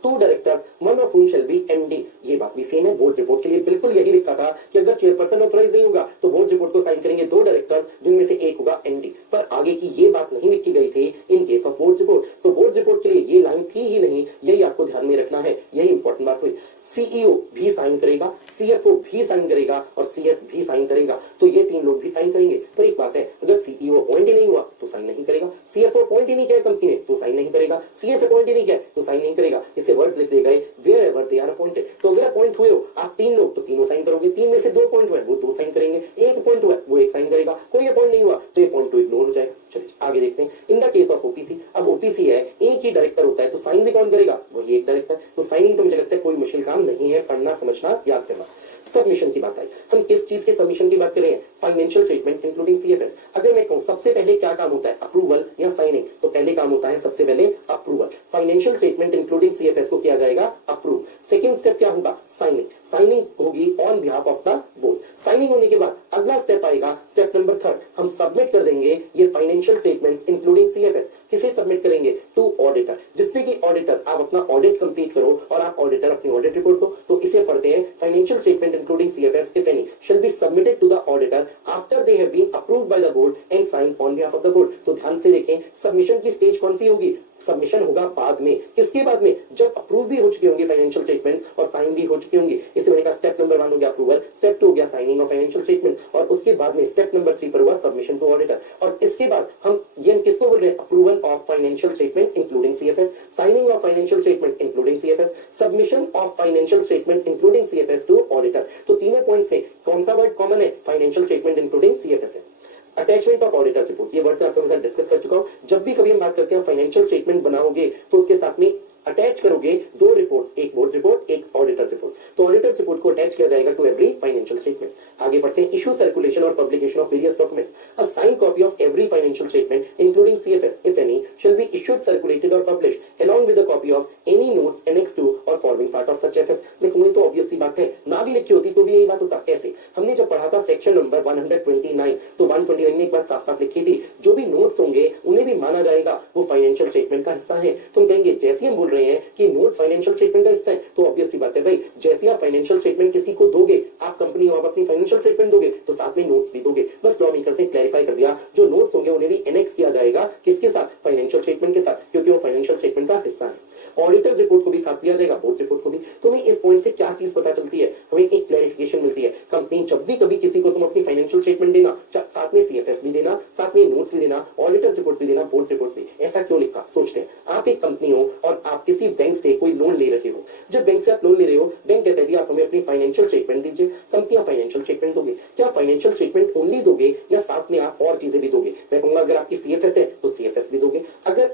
2 directors one of whom shall be MD। ये बात भी सेम है बोर्ड रिपोर्ट के लिए, बिल्कुल यही लिखा था कि अगर चेयरपर्सन ऑथराइज नहीं होगा तो बोर्ड रिपोर्ट को साइन करेंगे 2 डायरेक्टर्स, जिनमें से एक होगा MD। पर आगे की ये बात नहीं लिखी गई थी in case of board report. तो बोर्ड रिपोर्ट के लिए ये लाइन थी ही नहीं, यही आपको ध्यान में रखना है, यही इंपॉर्टेंट बात हुई। सीईओ भी साइन करेगा, सीएफओ भी साइन करेगा और सीएस भी साइन करेगा। तो ये 3 लोग भी साइन करेंगे। पर एक बात है, अगर सीईओ अपॉइंट ही नहीं हुआ तो साइन नहीं करेगा, सीएफओ अपॉइंट ही नहीं किया कंपनी ने तो साइन नहीं करेगा, सीएस अपॉइंट ही नहीं किया तो साइन नहीं करेगा। इसे वर्ड्स लिख दिए गए wherever they are appointed। तो अगर अपॉइंट हुए हो आप 3 लोग तो तीनों साइन करोगे, 3 में से 2 पॉइंट हुए वो 2 साइन करेंगे, 1 पॉइंट हुआ वो 1 साइन करेगा, कोई अपॉइंट नहीं हुआ तो ये पॉइंट 2 इग्नोर हो जाएगा। चलिए आगे देखते हैं in the case of OPC. अब ओपीसी है, एक ही डायरेक्टर होता है तो साइन भी कौन करेगा? वही एक डायरेक्टर। तो साइनिंग तो मुझे लगता है कोई मुश्किल काम नहीं है, पढ़ना समझना याद करना। सबमिशन की बात आई, हम किस चीज के सबमिशन की बात कर रहे हैं? Financial statement including CFS. अगर मैं कहूं सबसे पहले क्या काम होता है, अप्रूवल या साइनिंग, तो पहले काम होता है सबसे पहले approval. Financial statement including CFS को किया जाएगा अप्रूव। सेकंड स्टेप क्या होगा? साइनिंग। साइनिंग होगी on behalf of the board. Signing होने के बाद अगला स्टेप आएगा, स्टेप नंबर 3, हम सबमिट कर देंगे ये फाइनेंशियल स्टेटमेंट्स इंक्लूडिंग सीएफएस। किसे सबमिट करेंगे? टू ऑडिटर, जिससे कि ऑडिटर आप अपना ऑडिट कंप्लीट करो और आप ऑडिटर अपनी ऑडिट रिपोर्ट को। तो इसे पढ़ते हैं financial statement including CFS if any shall be submitted to the auditor after they have been approved by the board and signed sign on behalf of the board. तो ध्यान से देखें, सबमिशन की स्टेज कौन सी होगी? सबमिशन होगा बाद में। किसके बाद में? जब अप्रूव भी हो चुके होंगे फाइनेंशियल स्टेटमेंट्स और साइन भी हो चुके होंगे। इसे मैंने कहा स्टेप नंबर 1 हो गया अप्रूवल, स्टेप 2 हो गया साइनिंग ऑफ फाइनेंशियल स्टेटमेंट्स, और उसके बाद में स्टेप नंबर 3 पर हुआ सबमिशन टू ऑडिटर। और इसके बाद हम किसको बोल रहे हैं? Approval of financial statement including CFS, signing of financial statement including CFS, submission of financial statement including CFS to auditor. तो तीनों पॉइंट्स से कौन सा वर्ड कॉमन है? फाइनेंशियल स्टेटमेंट इंक्लूडिंग सीएफएस है। अटैचमेंट ऑफ ऑडिटर्स रिपोर्ट, ये word से आपके साथ डिस्कस कर चुका हूं। जब भी कभी हम बात करते हैं फाइनेंशियल स्टेटमेंट बनाओगे तो उसके साथ में अटैच करोगे दो रिपोर्ट्स, एक बोर्ड रिपोर्ट, एक ऑडिटर्स रिपोर्ट। तो ऑडिटर्स रिपोर्ट को अटैच किया जाएगा टू एवरी फाइनेंशियल स्टेटमेंट। आगे बढ़ते हैं, इशू, सर्कुलेशन और publication of various documents. A signed copy of every financial statement including CFS if any shall be issued, circulated or published along with a copy of any notes annexed to or forming part of such FS। देखो ये तो obvious सी बात है, ना भी लिखी होती तो भी यही बात होता। ऐसे हमने जब पढ़ा था सेक्शन नंबर 129, तो 129 में एक बात साफ साफ लिखी थी, जो भी नोट्स होंगे उन्हें भी माना जाएगा वो फाइनेंशियल स्टेटमेंट का हिस्सा है। तुम कहेंगे जैसे हम बोल रहे हैं कि नोट्स फाइनेंशियल स्टेटमेंट का हिस्सा है, तो ऑब्वियस सी बात है भाई, जैसे आप फाइनेंशियल स्टेटमेंट किसी को दोगे, आप कंपनी हो, आप अपनी फाइनेंशियल स्टेटमेंट दोगे तो साथ में नोट्स भी दोगे। बस लॉ मेकर से क्लैरिफाई कर दिया, जो नोट्स होंगे उन्हें भी एनेक्स किया जाएगा, किसके साथ? फाइनेंशियल स्टेटमेंट के साथ, क्योंकि वो फाइनेंशियल स्टेटमेंट का हिस्सा है। ऑडिटर्स रिपोर्ट को भी साथ दिया जाएगा, बोर्ड रिपोर्ट को भी। तो हमें इस पॉइंट से क्या चीज पता चलती है? हमें एक क्लैरिफिकेशन मिलती है। कंपनी जब भी कभी किसी को तुम अपनी फाइनेंशियल स्टेटमेंट देना, साथ में सीएफएस भी देना, साथ में नोट्स भी देना, ऑडिटर्स रिपोर्ट भी देना, बोर्ड रिपोर्ट भी। ऐसा क्यों लिखा? सोचते हैं, आप एक कंपनी हो और आप किसी बैंक से कोई लोन ले रहे हो। जब बैंक से आप लोन ले रहे हो, बैंक कहता है जी आप हमें अपनी फाइनेंशियल स्टेटमेंट दीजिए। कंपनियां फाइनेंशियल स्टेटमेंट दोगे। क्या फाइनेंशियल स्टेटमेंट ओनली दोगे या साथ में आप और चीजें भी दोगे? मैं कहूंगा अगर आपकी सीएफएस है तो सीएफएस भी दोगे। अगर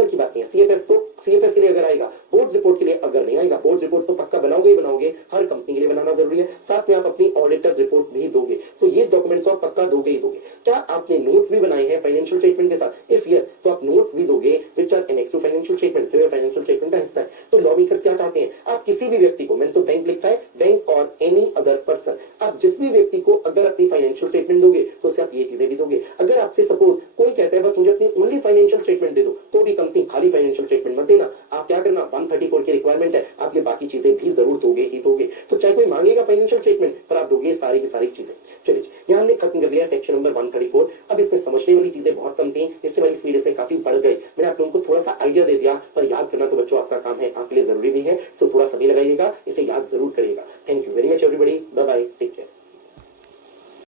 की बात नहीं है, सीएफएस तो सीएफएस के लिए अगर आएगा, बोर्ड रिपोर्ट के लिए अगर नहीं आएगा। बोर्ड रिपोर्ट तो पक्का बनाओगे ही बनाओगे, हर कंपनी के लिए बनाना जरूरी है। साथ में आप अपनी ऑडिटर्स रिपोर्ट भी दोगे, तो ये डॉक्यूमेंट्स आप पक्का दोगे ही दोगे। क्या आपने नोट्स भी बनाए हैं फाइनेंशियल स्टेटमेंट के साथ? इफ यस, तो आप नोट्स भी दोगे which are annex to financial statement, जो फाइनेंशियल स्टेटमेंट का हिस्सा है। तो लॉ मेकर्स क्या चाहते हैं? आप किसी भी व्यक्ति को, मैंने तो बैंक लिखा है, बैंक और एनी अदर पर्सन, आप जिस भी व्यक्ति को अगर अपनी फाइनेंशियल स्टेटमेंट दोगे तो साथ ये चीजें भी दोगे। अगर आपसे सपोज कोई कहता है बस मुझे अपनी ओनली फाइनेंशियल स्टेटमेंट दे दो, तो भी कंपनी खाली फाइनेंशियल स्टेटमेंट मत देना। आप क्या करना, 134 की रिक्वायरमेंट है, आप ये बाकी चीजें भी जरूर दोगे ही दोगे। तो चाहे कोई मांगेगा फाइनेंशियल स्टेटमेंट, पर आप दोगे सारी की सारी चीजें। चलिए यहाँ हमने खत्म कर दिया सेक्शन नंबर 134। अब इसमें समझने वाली चीजें बहुत कम थी, इससे वाली स्पीड इसमें काफी बढ़ गई। मैंने आप लोगों को थोड़ा सा आइडिया दे दिया, पर याद करना तो बच्चों आपका काम है, आपके लिए जरूरी भी है। सो थोड़ा समय लगाइएगा, इसे याद जरूर करिएगा। Thank you very much everybody, bye bye, take care.